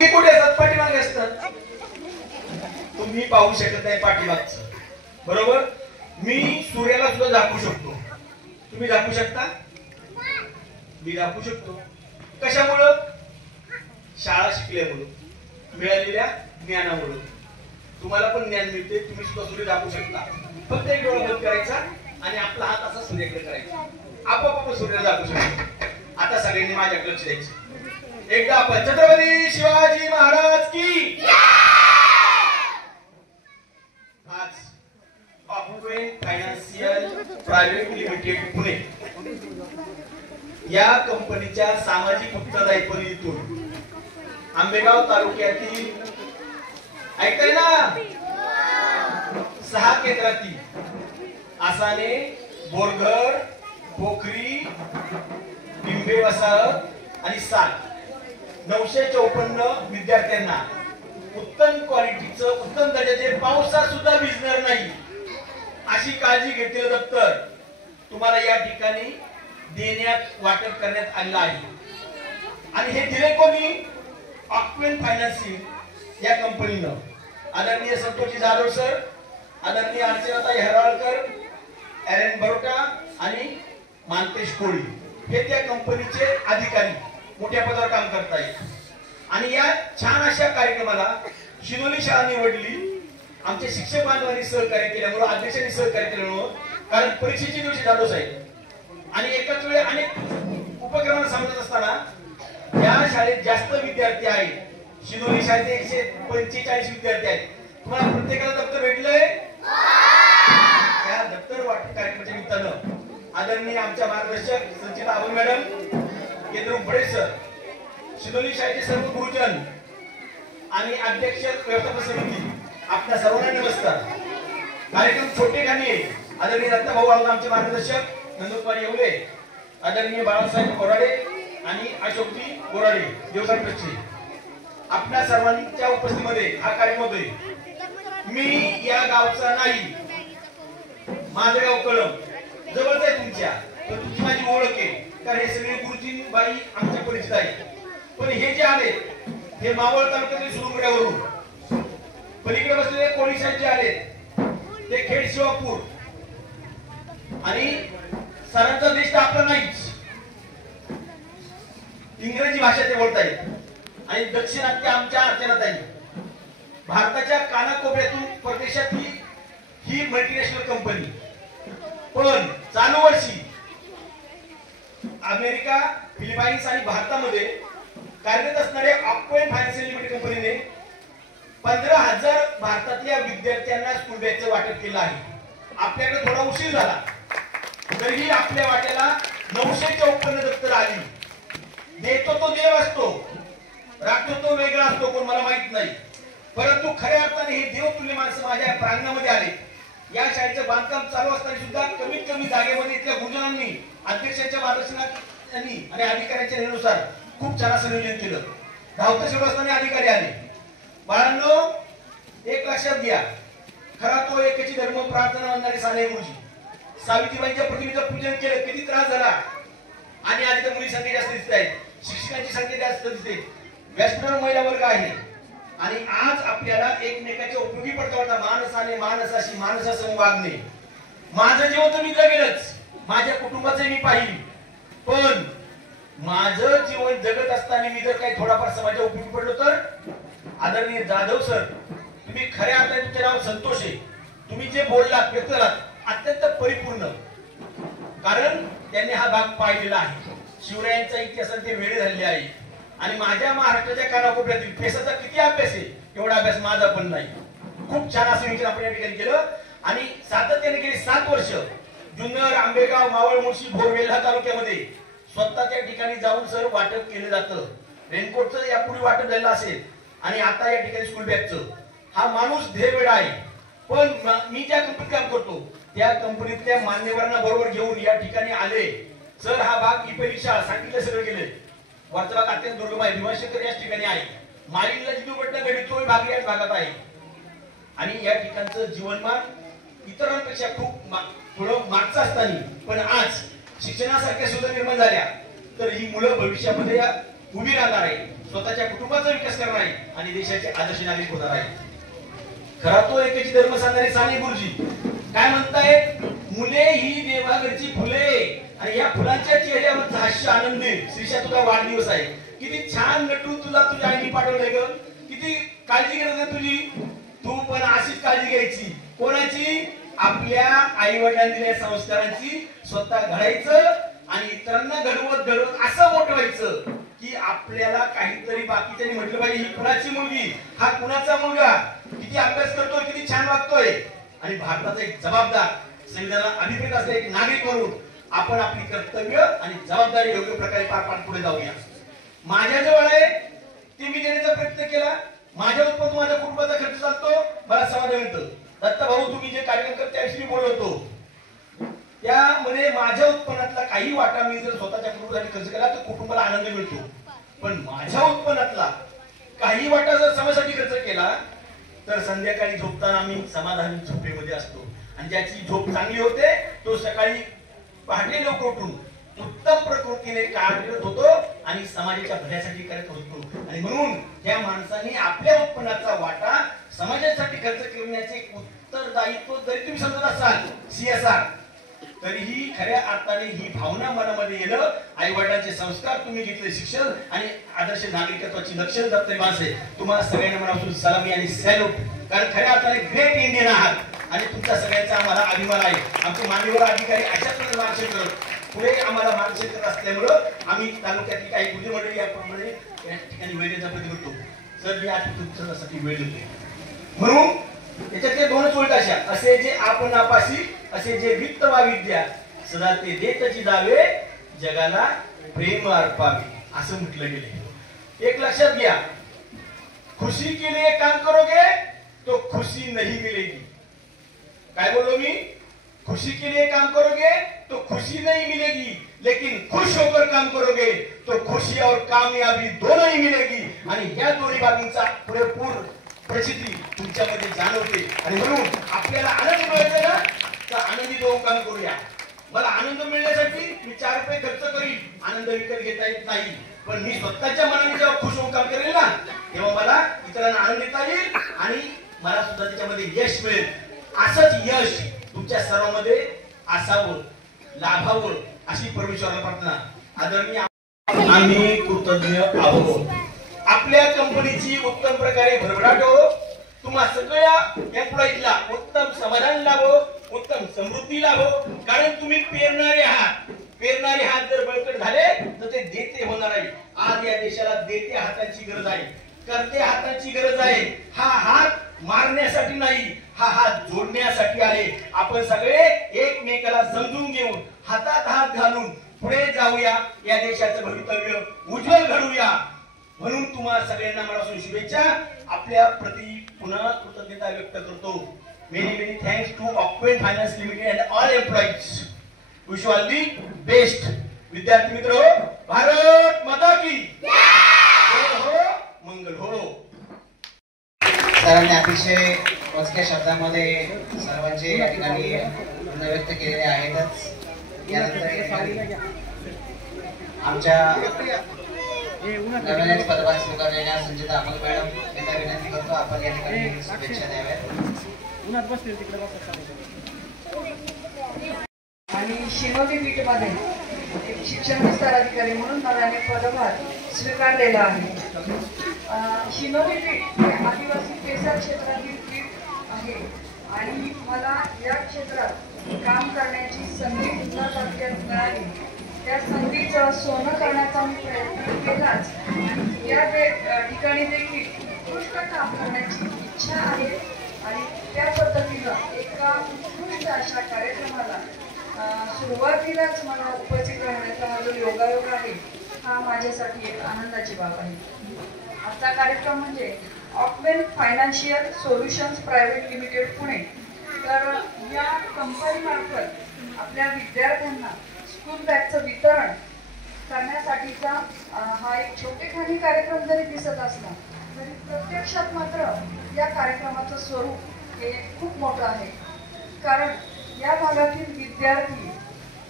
कुठे असतात? पाठीमागे असतात. तुम्ही पाहू शकत नाही पाठीमागचं, बरोबर. मी सूर्याला सुद्धा झाकू शकतो. तुम्ही झाकू शकता? मी झाकू शकतो. कशामुळं? शाळा शिकल्यामुळं, मिळालेल्या ज्ञानामुळं. तुम्हाला पण ज्ञान मिळते, तुम्ही सुद्धा सूर्य झाकू शकता. फक्त एक डोळा बंद करायचा आणि आपला हात असा सूर्याकडे करायचा, आपोआप सूर्याला झाकू शकतो. आता सगळ्यांनी माझ्याकडे लक्ष द्यायचं. एकदा आपण छत्रपती शिवाजी महाराज की आज ऑक्वेन फायनान्शियल प्रायव्हेट लिमिटेड पुणे या कंपनीच्या सामाजिक उत्तरदायित्वातून आंबेगाव तालुक्यातील ऐकताय ना 6 केंद्रातील आसाने, बोरघर, पोखरी, पिंपे वसाहत आणि 954 विद्यार्थ्यांना उत्तम क्वालिटीचं, उत्तम दर्जाचे, पावसात सुद्धा भिजणार नाही अशी काळजी घेतलेलं दप्तर तुम्हाला या ठिकाणी देण्यात वाटप करण्यात आलेलं आहे. आणि हे दिले कोणी? ऑक्वेन फायनान्सिंग या कंपनीनं. आदरणीय संतोषजी जाधव सर, आदरणीय अर्चनाताई हरवाळकर, एरन बरोटा आणि मानतेश कोळी हे त्या कंपनीचे अधिकारी मोठ्या पदावर काम करतायत. आणि या छान अशा कार्यक्रमाला शिनोली शाळा निवडली. आमचे शिक्षक बांधवांनी सहकार्य केल्यामुळे, अध्यक्षांनी सहकार्य केल्यामुळे, कारण परीक्षेच्या दिवशी जाधव साहेब आणि एकाच वेळी अनेक उपक्रमांना सांगत असताना या शाळेत जास्त विद्यार्थी आहेत. शिनोली शाळेत 145 विद्यार्थी आहेत. तुम्हाला प्रत्येकाला दप्तर भेटलंय? या दप्तर वाटप कार्यक्रमाच्या निमित्तानं आदरणीय आमच्या मार्गदर्शक संचिता आबू मॅडम, केंद्र बडे सर, शिनोली शाळेचे सर्व गुरुजन आणि अध्यक्ष व्यवस्थापन समिती, आपल्या सर्वांना नमस्कार. कार्यक्रम छोटे खाणी आहे. आदरणीय रत्नाभाऊ आमचे मार्गदर्शक, नंदकुमार येवले, आदरणीय बाळासाहेब बोराडे आणि अशोकजी बोराडे देवसाई ट्रस्टी, आपल्या सर्वांच्या उपस्थितीमध्ये हा कार्यक्रम होतोय. मी या गावचा नाही, माझं गाव कळम जवळच आहे तुमच्या, पण तुमची माझी ओळख आहे, कारण हे सगळे गुरुजी बाई आमच्या परिचित आहेत. पण हे जे आले हे मावळ तालुक्यातील सुरुंगड्यावरून, पलीकडे बसलेले कोळी साहेब जे आले ते खेड शिवापूर, आणि सरांचा देश तर आपला नाहीच, इंग्रजी भाषा ते बोलतायत. आणि दक्षिणात्य आमच्या अर्चनाताई, भारताच्या कानाकोपऱ्यातून परदेशातली ही मल्टीनॅशनल कंपनी. पण चालू वर्षी अमेरिका, फिलिपाईन्स आणि भारतामध्ये कार्यरत असणाऱ्या ऑक्वेन फायनान्शियल लिमिटेड कंपनीने 15,000 भारतातल्या विद्यार्थ्यांना स्कूल बॅगचं वाटप केलं आहे. आपल्याकडे थोडा उशीर झाला तरीही आपल्या वाट्याला 954 दप्तर आली. देतो तो देव असतो, राखतो तो वेगळा असतो, कोण मला माहित नाही. परंतु खऱ्या अर्थाने हे देव तुल्य माणसं माझ्या प्रांगणामध्ये आले. या शाळेचं बांधकाम चालू असताना सुद्धा कमीत कमी जागेमध्ये इथल्या गुरुजनांनी, अध्यक्षांच्या मार्गदर्शनाने आणि अधिकाऱ्यांच्या निर्णयानुसार खूप छान असं नियोजन केलं. धावतं सुरू असताना अधिकारी आले. बाळांनो, एक लक्षात घ्या, खरा तो एकाची धर्म प्रार्थना आणणारे साने गुरुजी, सावित्रीबाईंच्या प्रतिमेचं पूजन केलं, किती त्रास झाला. आणि आधी तर मुली संख्या जास्त दिसत आहेत, शिक्षकांची संख्या जास्त दिसते, व्यासपीठावर महिला वर्ग आहे. आणि आज आपल्याला एकमेकाच्या उपयोगी पडता माणसाने माणसाशी माणसासमोर वागणे. माझं जीवन तर मी जगेलच, माझ्या कुटुंबाचं मी पाहिल, पण माझं जीवन जगत असताना मी जर काही थोडाफार समाजाच्या उपयोगी पडलो तर आदरणीय जाधव सर, तुम्ही खऱ्या अर्थाने तुमच्या नावात संतोष आहे. तुम्ही जे बोललात, व्यक्त केलात, अत्यंत परिपूर्ण, कारण त्यांनी हा भाग पाहिलेला आहे. शिवरायांचा इतिहासात ते वेळ झालेले आहे आणि माझ्या महाराष्ट्राच्या कानाकोपऱ्यातील पेसाचा किती अभ्यास आहे एवढा अभ्यास माझा पण नाही. खूप छान असं विचार आपण या ठिकाणी केलं आणि सातत्याने गेली 7 वर्ष जुन्नर, आंबेगाव, मावळ, मुळशी, भोर, वेल्हा तालुक्यामध्ये स्वतःच्या ठिकाणी जाऊन सर वाटप केलं जातं. रेनकोटचं यापूर्वी वाटप झालेलं असेल आणि आता या ठिकाणी स्कूल बॅगचं. हा माणूस ध्येयवेडा आहे. पण मी ज्या कंपनीत काम करतो त्या कंपनीतल्या मान्यवरांना बरोबर घेऊन या ठिकाणी आले. सर हा भाग ही पहिली शाळा सांगितलं सगळं केलं. वरचा भाग अत्यंत दुर्गम आहे. भीमाशंकर याच ठिकाणी आहे. मालिनला जी दुर्घटना घडली तोही भाग याच भागात आहे आणि या ठिकाणचं जीवनमान इतरांपेक्षा खूप थोडं मागचं असताना पण आज शिक्षणासारख्या सुविधा निर्माण झाल्या तर ही मुलं भविष्यामध्ये उभी राहणार आहे, स्वतःच्या कुटुंबाचा विकास करणार आहे आणि देशाचे आदर्श नागरिक होणार आहे. खरा तो एकाची धर्म सांगणारे साने गुरुजी काय म्हणतायत, मुले ही देवाघरची फुले आणि या फुलांच्या चेहऱ्यावरचा हास्य आनंदी. श्रीषा तुझा वाढदिवस आहे, किती छान नटून तुला तुझ्या आईने पाठवलंय ग, किती काळजी करत आहे तुझी. तू पण अशीच काळजी घ्यायची. कोणाची? आपल्या आई वडिलांनी दिलेल्या संस्कारांची. स्वतः घडायचं आणि इतरांना घडवत असं मोठं व्हायचं की आपल्याला काहीतरी बाकीच्यांनी म्हटलं पाहिजे ही कुणाची मुलगी, हा कुणाचा मुलगा, किती अभ्यास करतोय, किती छान वागतोय. आणि भारताचा एक जबाबदार संविधानाला अभिप्रेत असलेला एक नागरिक म्हणून आपण आपली कर्तव्य आणि जबाबदारी योग्य प्रकारे पार पाडत पुढे जाऊया. माझ्याजवळ आहे ते मी देण्याचा प्रयत्न केला. माझ्या उत्पन्न माझ्या कुटुंबाचा खर्च चालतो, मला समाधान मिळतं. दत्ता भाऊ तुम्ही जे कार्यक्रम करता त्याविषयी बोलतो त्यामध्ये माझ्या उत्पन्नातला काही वाटा मी जर स्वतःच्या कुटुंबासाठी खर्च केला तर कुटुंबाला आनंद मिळतो. पण माझ्या उत्पन्नातला काही वाटा जर समाजासाठी खर्च केला तर संध्याकाळी झोपताना आम्ही समाधानी झोपेमध्ये असतो आणि ज्याची झोप चांगली होते तो सकाळी पहाटे लवकर उठून उत्तम प्रकृतीने कार्यरत होतो आणि समाजाच्या भल्यासाठी करत होतो. आणि म्हणून त्या माणसाने आपल्या उत्पन्नाचा वाटा समाजासाठी खर्च करण्याचे उत्तरदायित्व जरी तुम्ही समजत असाल CSR तरीही खऱ्या अर्थाने ही भावना मनामध्ये येणं, आई वडिलांचे संस्कार तुम्ही घेतले, शिक्षण आणि आदर्श नागरिकत्वाची लक्षण दप्तरी माणसे, तुम्हाला सगळ्यांना मनापासून सलामी आणि सॅल्यूट. कारण खऱ्या अर्थाने ग्रेट इंडियन आहात आणि तुमच्या सगळ्यांचा आम्हाला अभिमान आहे. आमचे मान्यवर अधिकारी अशाच प्रकारे मार्गदर्शन करत पुढे आम्हाला मार्गदर्शन करत असल्यामुळं आम्ही तालुक्यातली काही बुद्धिमंडळी याप्रमाणे या ठिकाणी वेळेचा प्रयत्न करतो. सर मी आज तुमच्यासाठी वेळ देतो म्हणून त्याच्यातले 2च ओळख अशा, असे जे आपण नापासी, असे जे वित्त वा विद्या, सदा ते देतची दावे, जगाला प्रेम अर्पावे असं म्हटलं गेले. एक लक्षात घ्या, खुशी के लिए काम करोगे तो खुशी नहीं मिलेगी. काय बोललो मी? खुशी के लिए काम करोगे तो खुशी नहीं मिलेगी, लेकिन खुश होकर काम करोगे तो खुशी और कामयाबी दोनों ही मिलेगी. आणि या दोन्ही बाबींचा पुरेपूर प्रचिती तुमच्यामध्ये जाणवते. आणि म्हणून आपल्याला आनंद मिळायचा ना तर आनंदी होऊन काम करूया. मला आनंद मिळण्यासाठी मी 4 रुपये खर्च करीन, आनंद विकत घेता येत नाही. पण मी स्वतःच्या मनाने जेव्हा खुश होऊन काम करेल ना तेव्हा मला इतरांना आनंद देता येईल आणि मला सुद्धा त्याच्यामध्ये यश मिळेल. असंच यश तुमच्या सर्वांमध्ये असावं, लाभावं अशी परमेश्वराला प्रार्थना. आदरणीय आम्ही कृतज्ञ आहोत. आपल्या कंपनीची उत्तम प्रकारे भरभराट हो, तुम्हा सगळ्या एम्प्लॉईजला उत्तम समाधान लाभो, उत्तम समृद्धी लाभो. कारण तुम्ही पेरणारे आहात. पेरणारे हात जर बळकट झाले तर ते देते होणार आहे. आज या देशाला देते हातांची गरज आहे, करते हातांची गरज आहे. हा हात मारण्यासाठी नाही, हा हात जोडण्यासाठी आहे. आपण सगळे एकमेकाला समजून घेऊन हातात हात घालून पुढे जाऊया, या देशाचं भवितव्य उज्ज्वल घडवूया. म्हणून तुम्हाला सगळ्यांना मनापासून शुभेच्छा. आपल्या प्रति पुन्हा कृतज्ञता व्यक्त करतो. मेनी मेनी थँक्स टू ऑक्वेंट finance limited and all employees. Wish you all the best. विद्यार्थी मित्र हो, भारत माता की जय हो, मंगल हो. सरांनी अतिशय मोजक्या शब्दांमध्ये सर्वांचे या ठिकाणी मत व्यक्त केलेले आहेतच. यानंतर आमच्या नव्याने पदभार स्वीकारलेल्या संचिता अमोल मॅडम यांना विनंती करतो आपण या ठिकाणी शुभेच्छा द्याव्यात. आणि शिनोली बीटमध्ये एक शिक्षण विस्तार अधिकारी म्हणून नव्याने पदभार स्वीकारलेला आहे. शिनोली बीट हे आदिवासी पेसा क्षेत्रातील बीट आहे आणि मला या क्षेत्रात काम करण्याची संधी पुन्हा तालुक्यात मिळाली. त्या संधीचं सोनं करण्याचा मी प्रयत्न केलाच. या ठिकाणी देखील उत्कृष्ट काम करण्याची इच्छा आहे आणि त्या पद्धतीनं एका उत्कृष्ट अशा कार्यक्रमाला सुरुवातीलाच मला उपस्थित राहण्याचा हा जो योगायोग आहे हा माझ्यासाठी एक आनंदाची बाब आहे. आजचा कार्यक्रम म्हणजे ऑक्वेन financial solutions private limited Pune. तर या कंपनीमार्फत आपल्या विद्यार्थ्यांना स्कूल बॅगचं वितरण करण्यासाठीचा हा एक छोटेखानी कार्यक्रम जरी दिसत असला तरी प्रत्यक्षात मात्र या कार्यक्रमाचं स्वरूप हे खूप मोठं आहे. कारण या भागातील विद्यार्थी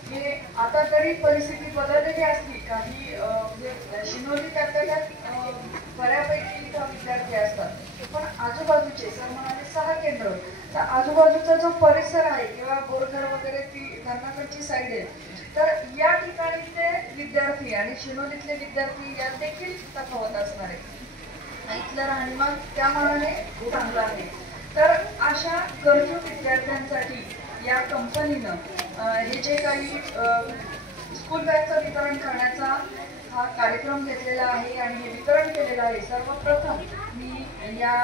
हे आता तरी परिस्थिती बदललेली असली काही शिनोली त्यातल्या बऱ्यापैकी इथं विद्यार्थी असतात, पण आजूबाजूचे सर म्हणाले 6 केंद्र, तर आजूबाजूचा जो परिसर आहे किंवा बोरघर वगैरे ती धरणाकडची साईड आहे, तर या ठिकाणीचे विद्यार्थी आणि शिनोलीतले विद्यार्थी यात देखील तफावत असणार आहे. इथलं राहणीमान त्या मानाने चांगलं आहे. तर अशा गरजू विद्यार्थ्यांसाठी या कंपनीनं हे जे काही स्कूल बॅगचं वितरण करण्याचा हा कार्यक्रम घेतलेला आहे आणि हे वितरण केलेलं आहे. सर्वप्रथम मी या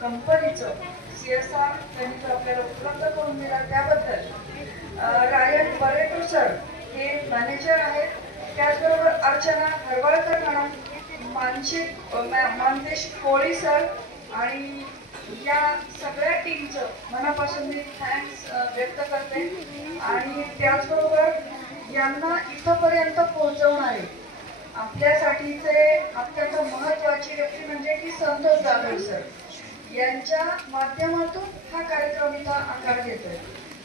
कंपनीचं CSR त्यांनी जो आपल्याला उपलब्ध करून दिला त्याबद्दल रायन बरेटो सर हे मॅनेजर आहेत, त्याचबरोबर अर्चना हरवाळकर मॅडम, मानदेश कोळी सर आणि या सगळ्या टीमचं मनापासून मी थँक्स व्यक्त करते. आणि त्याचबरोबर यांना इथंपर्यंत पोहोचवणारे आपल्यासाठीचे अत्यंत महत्त्वाची व्यक्ती म्हणजे की संतोष जाधव सर, यांच्या माध्यमातून हा कार्यक्रम इथं आकार घेतोय.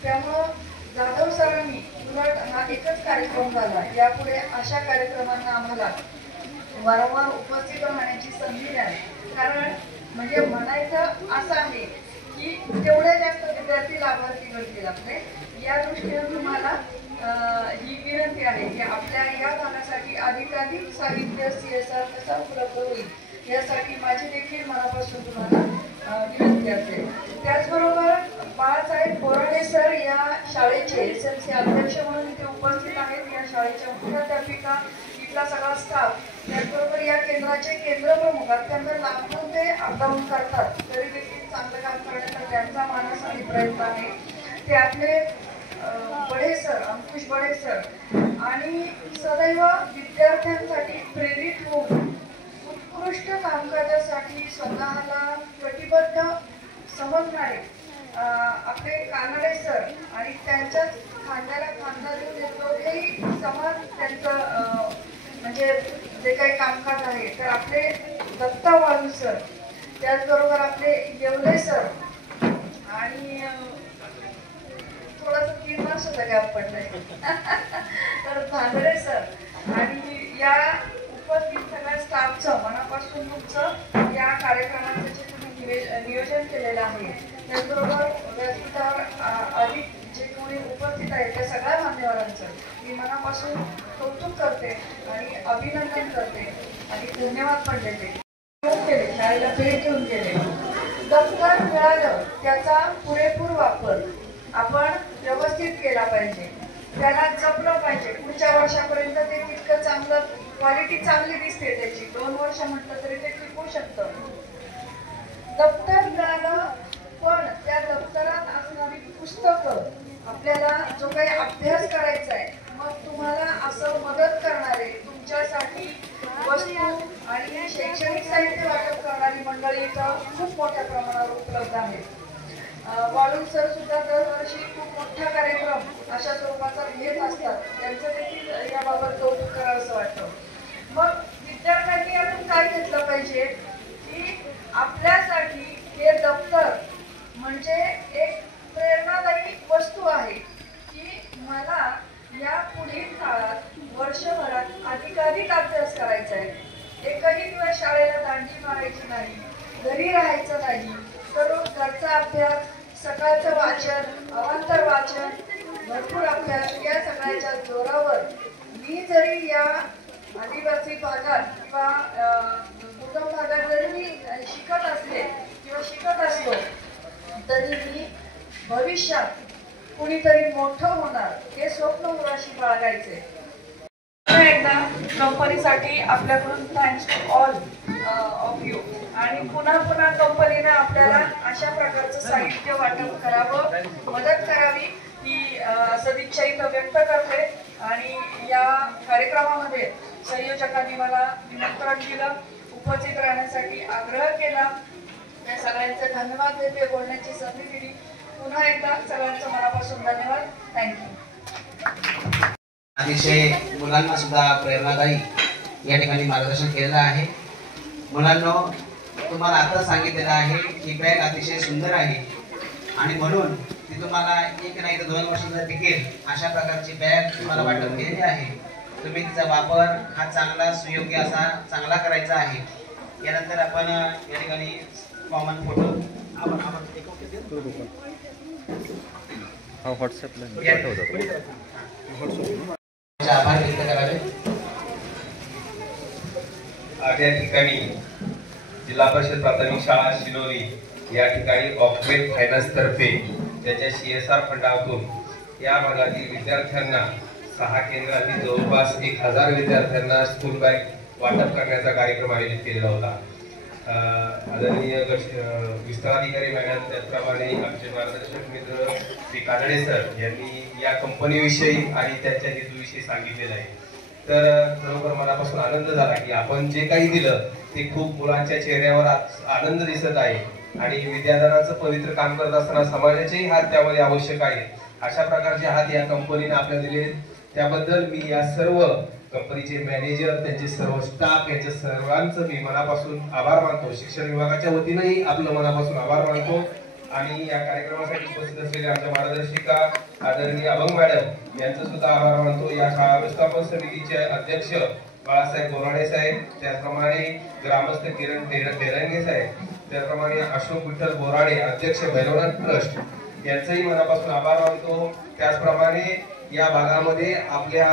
त्यामुळं जाधव सरांनी उलट हा एकच कार्यक्रम झाला, यापुढे अशा कार्यक्रमांना आम्हाला वारंवार उपस्थित राहण्याची संधी द्या. कारण म्हणजे म्हणायचं असं आहे की तेवढे जास्त विद्यार्थी लाभार्थी घडतील आपले. या दृष्टीने तुम्हाला ही विनंती आहे की आपल्या या भागासाठी अधिकाधिक साहित्य CSR कसा उपलब्ध होईल यासाठी माझी देखील मनापासून तुम्हाला विनंती असेल. त्याचबरोबर बाळासाहेब बोराडे सर या शाळेचे SLC अध्यक्ष म्हणून इथे उपस्थित आहेत. या शाळेच्या मुख्याध्यापिका, इथला सगळा स्टाफ, त्याचबरोबर या केंद्राचे केंद्रप्रमुख अत्यंत लांबून ते अपडाऊन करतात, तरी देखील चांगलं काम करण्याचा त्यांचा मानस आणि प्रयत्न आहे. ते आपले बडे सर, अंकुश बडे सर आणि सदैव विद्यार्थ्यांसाठी प्रेरित होऊन उत्कृष्ट कामकाजासाठी स्वतःला कटिबद्ध समजणारे आपले कानडे सर आणि त्यांच्याच खांद्याला खांदा देऊन दोघेही समाज त्यांचं म्हणजे जे काही कामकाज आहे. तर आपले दत्ता वाळू सर, त्याचबरोबर आपले येवले सर आणि थोडंसं 3 वर्षाचा गॅप पडलाय तर भांगडे सर आणि या उपस्थित सगळ्या स्टाफचं मनापासून तुमचं या कार्यक्रमाचं जे तुम्ही नियोजन केलेलं आहे, त्याचबरोबर व्यासपीठावर अधिक जे कोणी उपस्थित आहेत त्या सगळ्या मान्यवरांचं मी मनापासून कौतुक करते आणि अभिनंदन करते आणि धन्यवाद पण देते. केले शाळेला भेट देऊन गेले, दप्तर मिळालं त्याचा पुरेपूर वापर आपण व्यवस्थित केला पाहिजे, त्याला जपलं पाहिजे. पुढच्या वर्षापर्यंत ते तितकं चांगलं क्वालिटी चांगली दिसते त्याची. 2 वर्ष म्हटलं तरी ते टिकू शकतं. दप्तर मिळालं पण त्या दप्तरात असणारी पुस्तकं, आपल्याला जो काही अभ्यास करायचा आहे, मग तुम्हाला असं मदत करणारे तुमच्यासाठी वस्तू आणि शैक्षणिक साहित्य वाटप करणारी मंडळी इथं खूप मोठ्या प्रमाणावर उपलब्ध आहेत. वाळून सर सुद्धा दरवर्षी खूप मोठा कार्यक्रम अशा स्वरूपाचा घेत असतात, त्यांचं देखील याबाबत कौतुक करावं असं वाटतं. मग विद्यार्थ्यांनी यातून काय घेतलं पाहिजे की आपल्यासाठी हे दप्तर म्हणजे एक प्रेरणादायी वस्तू आहे की मला या पुढील काळात वर्षभरात अधिकाधिक अभ्यास करायचा आहे. एकही दिवस शाळेला दांडी मारायची नाही, घरी राहायचं नाही, तर रोज घरचा अभ्यास, सकाळचं वाचन, अवांतर वाचन, भरपूर अभ्यास या सगळ्याच्या जोरावर मी जरी या आदिवासी भागात किंवा दुर्गम भागात जरी मी शिकत असले किंवा शिकत असलो तरी मी भविष्यात कुणीतरी मोठं होणार हे स्वप्न मुलाशी बाळगायचे. पुन्हा एकदा कंपनीसाठी आपल्याकडून thanks to all of you. आणि पुन्हा पुन्हा कंपनीनं आपल्याला अशा प्रकारचं साहित्य वाटप करावं, मदत करावी ही सदिच्छा इथं व्यक्त करते. आणि या कार्यक्रमामध्ये संयोजकांनी मला निमंत्रण दिलं, उपस्थित राहण्यासाठी आग्रह केला. त्या सगळ्यांचे धन्यवाद देते, बोलण्याची संधी दिली. पुन्हा एकदा सगळ्यांचं मनापासून धन्यवाद. थँक्यू. अतिशय मुलांना सुद्धा प्रेरणादायी या ठिकाणी मार्गदर्शन केलेलं आहे. मुलांना तुम्हाला आता सांगितलेलं आहे की बॅग अतिशय सुंदर आहे आणि म्हणून ती तुम्हाला 1 नाही तर 2 वर्षांचा टिकेल अशा प्रकारची बॅग तुम्हाला वाटप केलेली आहे. तुम्ही तिचा वापर हा चांगला सुयोग्य असा चांगला करायचा आहे. यानंतर आपण या ठिकाणी कॉमन फोटो आभार व्यक्त करावे. आज या ठिकाणी जिल्हा परिषद प्राथमिक शाळा शिनोली या ठिकाणी ऑक्वेट फायनान्स तर्फे त्याच्या CSR फंडातून या भागातील विद्यार्थ्यांना 6 केंद्रातील जवळपास 1000 विद्यार्थ्यांना स्कूल बॅग वाटप करण्याचा कार्यक्रम आयोजित केलेला होता. आदरणीय विस्ताराधिकारी मॅडम, त्याचप्रमाणे आमचे मार्गदर्शक मित्र श्री कानडे सर यांनी या कंपनीविषयी आणि त्याच्या हेतूविषयी सांगितलेलं आहे. तर खरोखर मनापासून आनंद झाला की आपण जे काही दिलं ते खूप मुलांच्या चेहऱ्यावर आनंद दिसत आहे आणि विद्यार्थ्यांचं पवित्र काम करत असताना समाजाचेही हात त्यामध्ये आवश्यक आहे. अशा प्रकारचे हात या कंपनीने आपल्याला दिले, त्याबद्दल मी या सर्व कंपनीचे मॅनेजर, त्यांचे सर्व स्टाफ यांच्या सर्वांचं मी मनापासून आभार मानतो. शिक्षण विभागाच्या वतीनंही आपलं मनापासून आभार मानतो. आणि या कार्यक्रमासाठी उपस्थित असलेल्या आमच्या मार्गदर्शिका आदरणीय अभंग मॅडम यांचं सुद्धा आभार मानतो. या शाळा व्यवस्थापन समितीचे अध्यक्ष बाळासाहेब बोराडे साहेब, त्याचप्रमाणे ग्रामस्थ किरण तेरंगे साहेब, त्याचप्रमाणे अशोक विठ्ठल बोराडे अध्यक्ष भैरवनाथ ट्रस्ट यांचंही मनापासून आभार मानतो. त्याचप्रमाणे या भागामध्ये आपल्या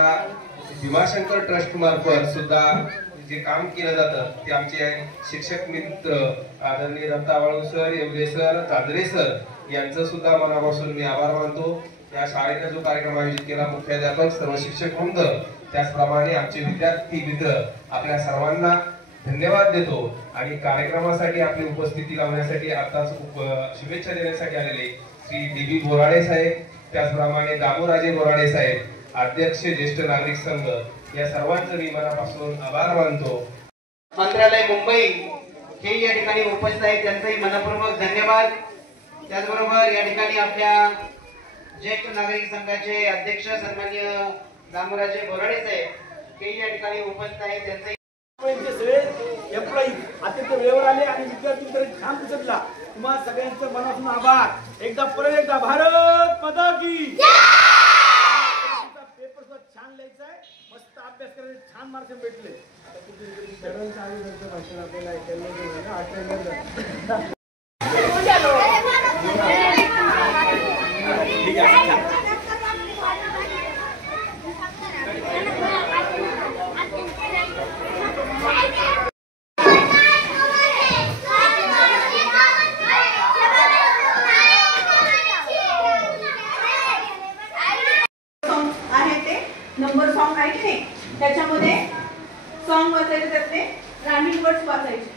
भीमाशंकर ट्रस्ट मार्फत सुद्धा जे काम केलं जातं ते आमचे शिक्षक मित्र आदरणीय दत्ता वाळू सर, येवले सर, चांदरे सर यांचं सुद्धा मनापासून मी आभार मानतो. या शाळेने जो कार्यक्रम आयोजित केला, मुख्याध्यापक, सर्व शिक्षक वृंद, त्याचप्रमाणे आमचे विद्यार्थी मित्र, आपल्या सर्वांना धन्यवाद देतो. आणि कार्यक्रमासाठी आपली उपस्थिती लावण्यासाठी आताच शुभेच्छा देण्यासाठी आलेले श्री DB बोराडे साहेब, त्याचप्रमाणे दामोराजे बोराडे साहेब, अध्यक्ष ज्येष्ठ नागरिक संघ, या सर्वांचं मी मनापासून आभार मानतो. मंत्रालय मुंबई हे या ठिकाणी उपस्थित आहेत, त्यांचंही मनपूर्वक धन्यवाद. त्याचबरोबर या ठिकाणी आपल्या ज्येष्ठ नागरिक संघाचे अध्यक्ष सन्माननीय दामोराजे बोराडे साहेब हे या ठिकाणी उपस्थित आहेत, त्यांचंही सगळे एम्प्लॉई अत्यंत वेळेवर आले आणि विद्यार्थी तर छान दिसतला. तुम्हाला सगळ्यांचं मनापासून आभार. एकदा परत एकदा भारत माता की. पेपर सुद्धा छान लिहायचा आहे, मस्त अभ्यास करायचा, छान मार्क भेटले. सडन चालू भाषण आपल्याला ऐकायला आठवलं. नंबर सॉन्ग आहे की नाही, त्याच्यामध्ये सॉन्ग वाचायचे, त्यातले रनिंग वर्ड्स वाचायचे.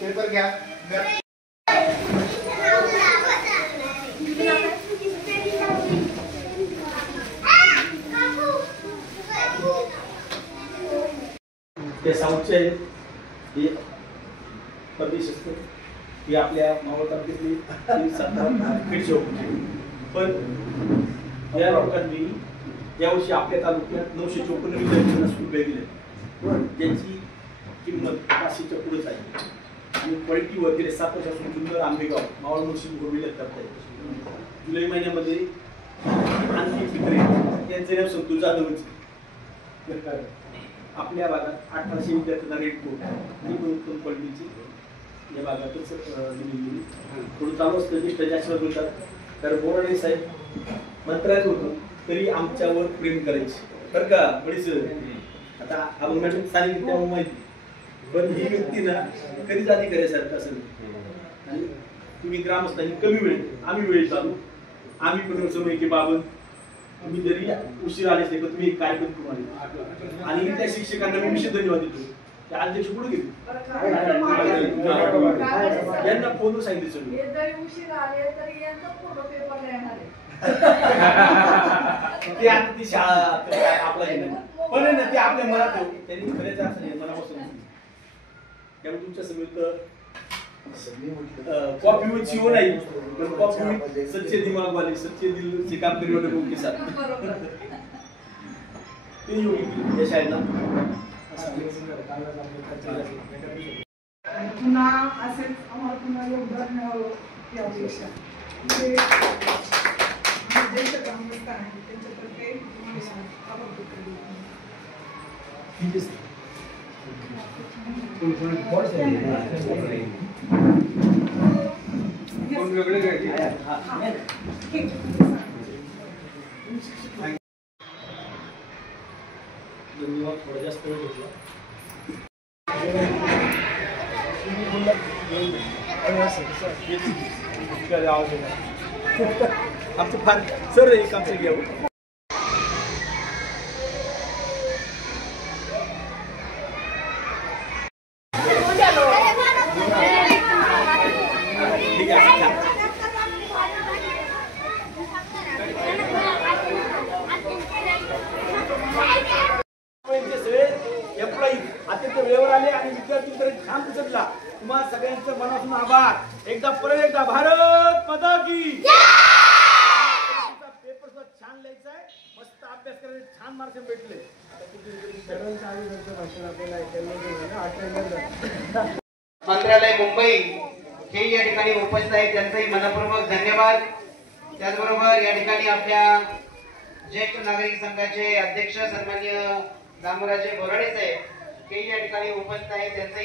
पेपर घ्या. ते साऊथचे आहेत, हे परदेश असतं, ही आपल्या मावळ तालुक्यातली पण या लोकांनी यावर्षी आपल्या तालुक्यात 954 विद्यार्थ्यांना स्कूल बॅग दिले. त्यांची किंमत 500च्या पुढेच आहे आणि क्वालिटीवर गेले 7 वर्षापासून जुन्नर, आंबेगाव, मावळ, मुर्शिद विलेज करतायत. जुलै महिन्यामध्ये आणखी पित्रे त्यांचं नाव संतोष जाधवच. आपल्या भागात 1800 विद्यार्थ्यांना रेडकोट ही पण उत्तम क्वालिटीची या भागातच दिलेली थोडं चालू असतं. ज्येष्ठाचे आशीर्वाद होतात. तर बोराडे साहेब मंत्रालयात होतं तरी आमच्यावर प्रेम करायचे बरं का. बरीच आता आपण मॅडम सांगितलं त्यामुळे माहिती, पण ही व्यक्ती ना कधीच अधिकाऱ्यासारखं असेल. आणि तुम्ही ग्रामस्थांनी कमी वेळेत, आम्ही वेळेत चालू आम्ही पण समोर की बाबा तुम्ही जरी उशीर आले असले तर तुम्ही एक कार्यक्रम करू आणि त्या शिक्षकांना मी विशेष धन्यवाद देतो. ते अध्यक्ष पुढे गेले यांना फोन सांगितलं सगळं. उशीर आले तरी यांचा फोटो पेपरला येणार आहे. ते आता ती शाळा आपला येणार पण आहे ना ते आपल्या मनात हो त्यांनी खरेच असं नाही मनापासून त्यामुळे तुमच्या समोर कॉपी विथ शिव नाही पण कॉपी विथ सच्चे दिमाग वाले सच्चे दिल से काम करने वाले लोगों के साथ ते योग्य या शाळेला पुन्हा असेच आम्हाला पुन्हा योगदान मिळावं ही अपेक्षा. ज्येष्ठ ग्रामस्थ आहेत त्यांच्यातर्फे आभार व्यक्त धन्यवाद. थोडा जास्त वेळ घेतला. आमचं फार सर एक आमचं घ्यावं. एम्प्लॉई अत्यंत वेळेवर आले आणि विद्यार्थ्यांकडे छान दिसतला. तुम्हाला सगळ्यांचं मनापासून आभार. एकदा परत एकदा भारत माता की पेपर सुद्धा छान लिहायचा आहे. मस्त अभ्यास करायचा. छान मार्क भेटले. सरांचं अगोदरचं भाषण आपल्याला ऐकायला मिळालं. 8 नंबर मंत्रालय मुंबई हे या ठिकाणी उपस्थित आहेत त्यांचंही मनपूर्वक धन्यवाद. त्याचबरोबर या ठिकाणी आपल्या ज्येष्ठ नागरिक संघाचे अध्यक्ष सन्माननीय दामोराजे बोराडे साहेब हे या ठिकाणी उपस्थित आहेत त्यांचंही